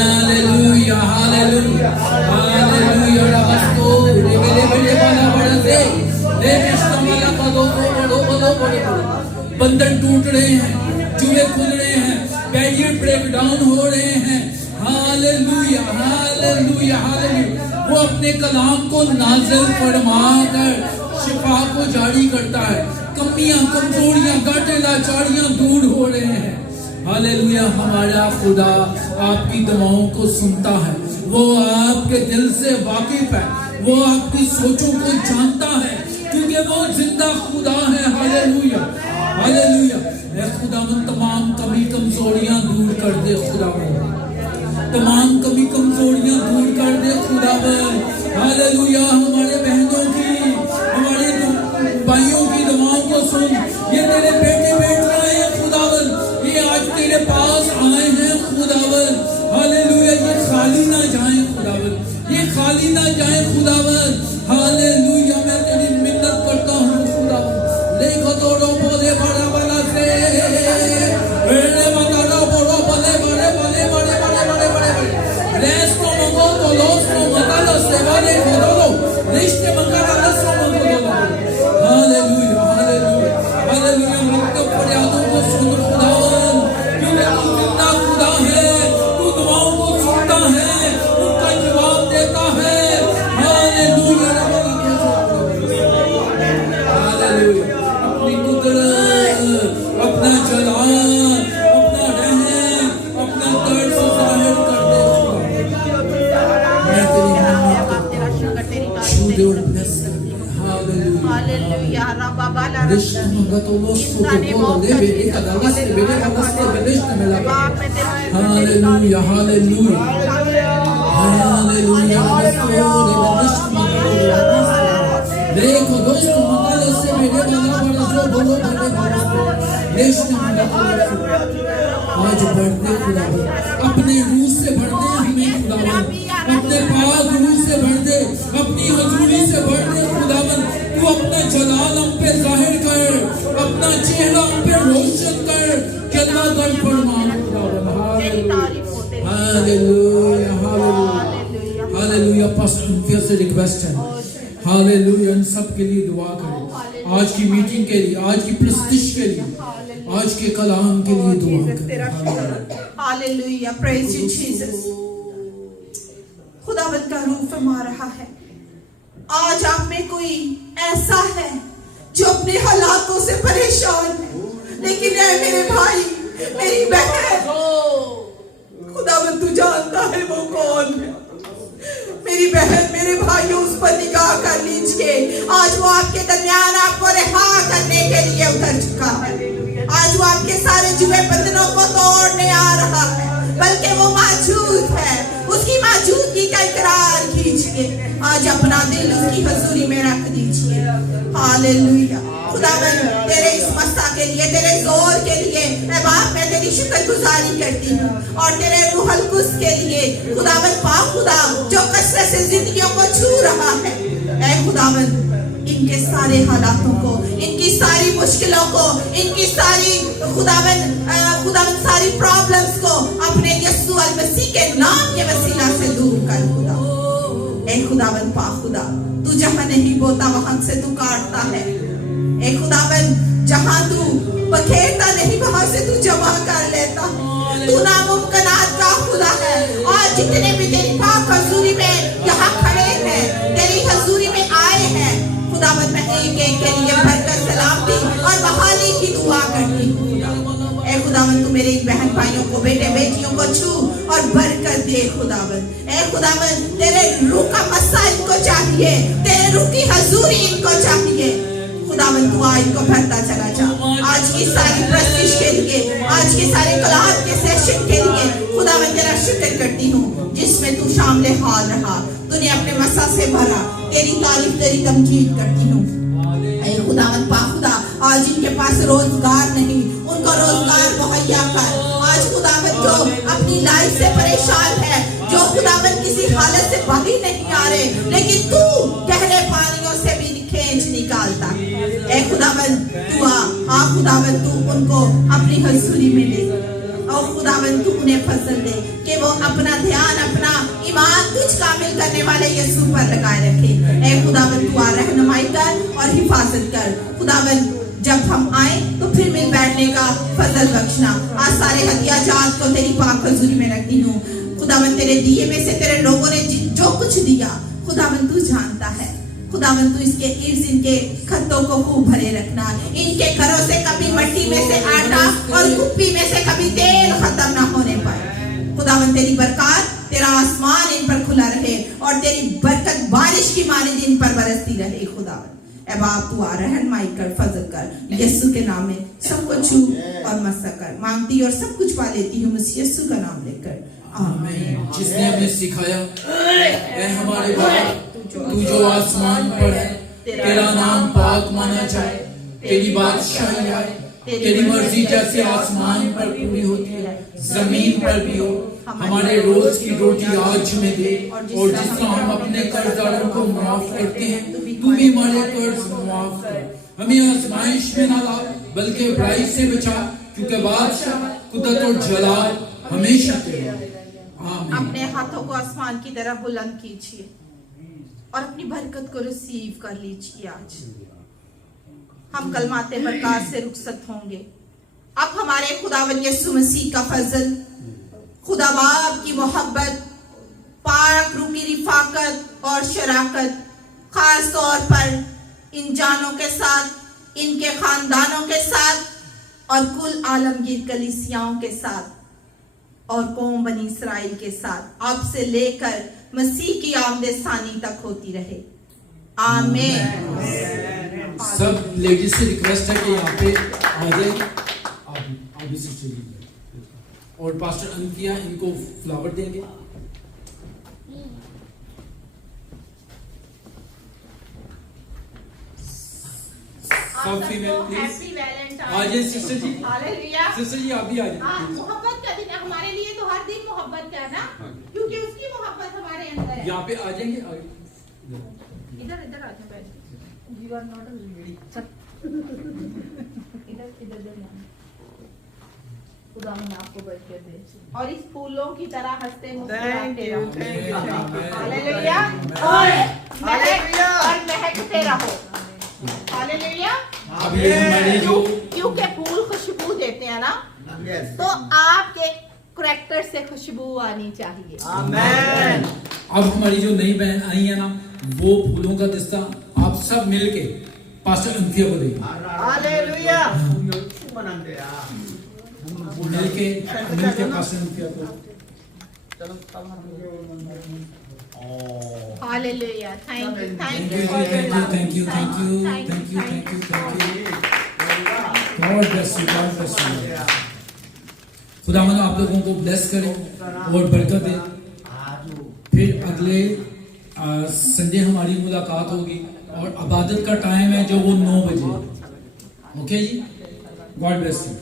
hallelujah, hallelujah, hallelujah. रबस्तो रे मेरे वाला बड़ा से ले मिश्रमाला का दो बड़ो बंधन टूट रहे हैं, जुए खुल रहे हैं, बैरियर ब्रेक डाउन हो रहे हैं। Hallelujah, hallelujah, hallelujah. वो अपने कलाम को नाज़िल फरमाकर शिफा को जारी करता है। कमियां, कमजोरियां, गांठें, लाचारियां दूर हो रहे हैं। हालेलुया। हमारा खुदा आपकी दुआओं को सुनता है, वो आपके दिल से वाकिफ है, वो आपकी सोचों को जानता है, क्योंकि वो जिंदा खुदा है। Hallelujah, hallelujah. ऐ खुदावंद तमाम कमी कमजोरियां दूर कर दे खुदावंद, तमाम कमी कमजोरियां दूर कर दे खुदावंद। हालेलुया। हमारे बहनों की, हमारे भाइयों की दुआओं को सुन। ये तेरे बेटे बेटियां हैं खुदावंद, ये आज तेरे पास आए हैं खुदावंद। हालेलुया। ये खाली ना जाएं खुदावंद, ये खाली ना जाएं खुदावंद। हालेलुया। मैं तेरी मिन्नत करता हूँ खुदावंद, देखो तोड़ो बोले बड़ा बड़ा से बड़े बताना बोलो बड़े बड़े बड़े बड़े बड़े बड़े बड़े रेस्ट को मंगो तो लोस को मताला सेवा ने खोलो रिश्ते मंगाना लस को मंगो। Hallelujah, hallelujah, hallelujah. मक्तब फरियादों को सुन खुदावंद, क्योंकि तू जिंदा खुदा है, तू दुआओं को सुनता है, उनका जवाब देता है। Hallelujah, hallelujah. अपनी कुदरत, अपना जलाल, अपना रहम, अपना दर्द जाहिर कर दे। मैं तेरी मन्नत छू दे और ब्लेस कर दे। हालेलुया। रिश्ते मंगतो लोस को ले बेटे का दावस से बेटे का दावस से बेटे में लगा। Hallelujah, hallelujah, hallelujah. देखो दोस्तों मंगल से मेरे वाला बड़ा जो बोलो बड़े बड़े रिश्ते आज बढ़ते खुदावंद, अपने रूह से बढ़ते हमें खुदावंद, अपने पाक रूह से बढ़ते, अपनी हजूरी से बढ़ते खुदावंद। तू अपना जलाल हम पे जाहिर कर, अपना चेहरा हम पे रोशन कर, जलवा कर फरमा खुदावंद। Hallelujah, hallelujah, hallelujah, hallelujah. Pastor से रिक्वेस्ट है, हालेलुया, इन सब के लिए दुआ करें, आज की मीटिंग के लिए, आज की प्रस्तुति के लिए, आज के कलाम के लिए दुआ करें। Hallelujah. Praise you, Jesus. खुदावंद का रूप फरमा रहा है। आज आप में कोई ऐसा है जो अपने हालातों से परेशान है, लेकिन ऐ मेरे भाई, मेरी बहन, खुदावंद तू जानता है वो कौन है। मेरी बहन, मेरे भाइयों, उस पर निगाह कर लीजिए। आज वो आपके दरमियान आपको रिहा करने के लिए उतर चुका है। आज वो आपके सारे जुए बंधनों को तोड़ने आ रहा है, बल्कि वो मौजूद है। उसकी मौजूदगी का इकरार कीजिए। आज अपना दिल उसकी हजूरी में रख दीजिए। हालेलुया। खुदावंद तेरे इस मस्सा के लिए, तेरे जोर के लिए ऐ बाप मैं तेरी शुक्रगुजारी करती हूँ, और तेरे रूहुल कुद्स के लिए खुदावंद पाक खुदा जो कसरत से जिंदगियों को छू रहा है। ऐ खुदावंद इनके सारे हालातों को, इनकी सारी मुश्किलों को, इनकी सारी खुदावंद सारी प्रॉब्लम्स को अपने यीशु अल मसीह के नाम के वसीला से दूर कर खुदा। ऐ खुदावंद पाक खुदा तू जहां नहीं बोता वहां से तू काटता है। ऐ खुदावंद जहां तू बखेरता नहीं वहां से तू जमा कर लेता। तू नामुमकिनात का खुदा है। और जितने भी तेरी पाक हजूरी में यहाँ खड़े हैं, तेरी हजूरी में आए हैं, खुदावंद मैं एक एक के लिए बरकत, सलामती और बहाली की दुआ करती हूँ। ऐ खुदावंद तू मेरे बहन भाइयों को, बेटे बेटियों को छू और बरकत दे खुदावंद। ऐ खुदावंद तेरे रूह का मस्सा इनको चाहिए, तेरे रूह की हजूरी इनको चाहिए। खुदावंद तू इनको भरता चला जा। आज की सारी प्रस्तिश के लिए, आज के सारे कलाम के सेशन के लिए खुदावंद तेरा शुक्र करती हूँ, जिसमें तू शामिल हाल रहा, तूने अपने मस्सा से भरा। तेरी तारीफ, तेरी तमजीद करती हूँ। ऐ खुदावंद पाक खुदा आज इनके पास रोजगार नहीं, उनको रोजगार मुहैया कर। आज खुदावंद जो अपनी लाइफ से परेशान है, जो खुदावंद किसी हालत से बाहर नहीं आ रहे, लेकिन तू गहरे पानियों से भी खींच निकालता। ऐ खुदावंद तू आ खुदावंद तू उनको अपनी हजूरी में ले, और खुदावंद तू उन्हें फजल दे कि वो अपना ध्यान, अपना ईमान तुझ कामिल करने वाले यीशु पर लगाए रखे। ऐ खुदावंद तू रहनुमाई कर और हिफाजत कर। खुदावंद जब हम आए तो फिर मिल बैठने का फजल बख्शना। आज सारे हदिया जात को तेरी पाक हजूरी में रखती हूँ। खुदावंद तेरे दिए में से तेरे लोगों ने जो कुछ दिया, खुदावंद तू जानता है। खुदावंद तू इसके इर्द इनके खतों को खूब भरे रखना। इनके घरों से कभी मिट्टी में से आटा और कुप्पी में से कभी तेल खत्म ना होने पाए। खुदावंद तेरी बरकत, तेरा आसमान इन पर खुला रहे, और तेरी बरकत बारिश की मानिंद इन पर बरसती रहे। खुदावंद ऐ बाप तू रहनुमाई कर, फजल कर। यीशु के नाम में सबको छू और मस्सा कर मांगती और सब कुछ पा लेती हूँ मसीह यीशु का नाम लेकर, आमीन। जिसने हमें सिखाया, ऐ हमारे बाप तू जो आसमान पर है, तेरा नाम पाक माना जाए, तेरी बादशाही आए, तेरी मर्जी जैसे आसमान पर पूरी होती है जमीन पर भी हो। हमारे रोज की रोटी आज हमें दे, और जिस तरह हम अपने कर्जदारों को माफ करते हैं, तू भी हमारे कर्ज माफ कर। हमें आजमाइश में ना ला, बल्कि बुराई से बचा, क्योंकि बादशाह, कुदरत और जलाल हमेशा तेरा। आमीन। अपने हाथों को आसमान की तरफ बुलंद कीजिए और अपनी बरकत को रिसीव कर लीजिए। आज हम कलमाते बरकत से रुखसत होंगे। अब हमारे खुदावंद यीशु मसीह का फजल, खुदा बाप की मोहब्बत, पाक रूह की रिफाकत और शराकत, खास तौर पर इन जानों के साथ, इनके खानदानों के साथ, और कुल आलमगीर कलीसियाओं के साथ, और कौम बनी इसराइल के साथ, अब से लेकर मसीह की आमदे सानी तक होती रहे। आमीन। सब लेडीज से रिक्वेस्ट है कि यहाँ पे आ जाए, आगे से चलिए, और पास्टर अंकिया इनको फ्लावर देंगे। सब फीमेल प्लीज आ जाए। सिस्टर जी, सिस्टर जी आप भी आ जाए। मोहब्बत का दिन हमारे लिए तो हर दिन मोहब्बत का ना, क्योंकि उसकी मोहब्बत हमारे अंदर है। यहाँ पे आ जाएंगे। इधर इधर आ जाओ। You are not a lady. इधर इधर खुदा ने आपको बरकत दे, और इस फूलों की तरह हंसते मुस्कुराते रहो। हालेलुया। और महकते रहो। हालेलुया। अब ये हमारे जो, क्योंकि फूल खुशबू देते हैं ना, तो आपके करैक्टर से खुशबू आनी चाहिए। आमीन। अब हमारी जो नई बहन आई है ना, वो फूलों का दस्ता आप सब मिलके पास्टर अंथिया को देंगे। हालेलुया। मिलके पास्टर अंथिया को। Hallelujah. Thank you. Thank you. Thank you. God bless you. God bless you. खुदावन आप लोगों को ब्लेस करे और बरकत दे। फिर अगले संडे हमारी मुलाकात होगी और इबादत का टाइम है जो वो 9 बजे। ओके जी, गॉड ब्लेस यू।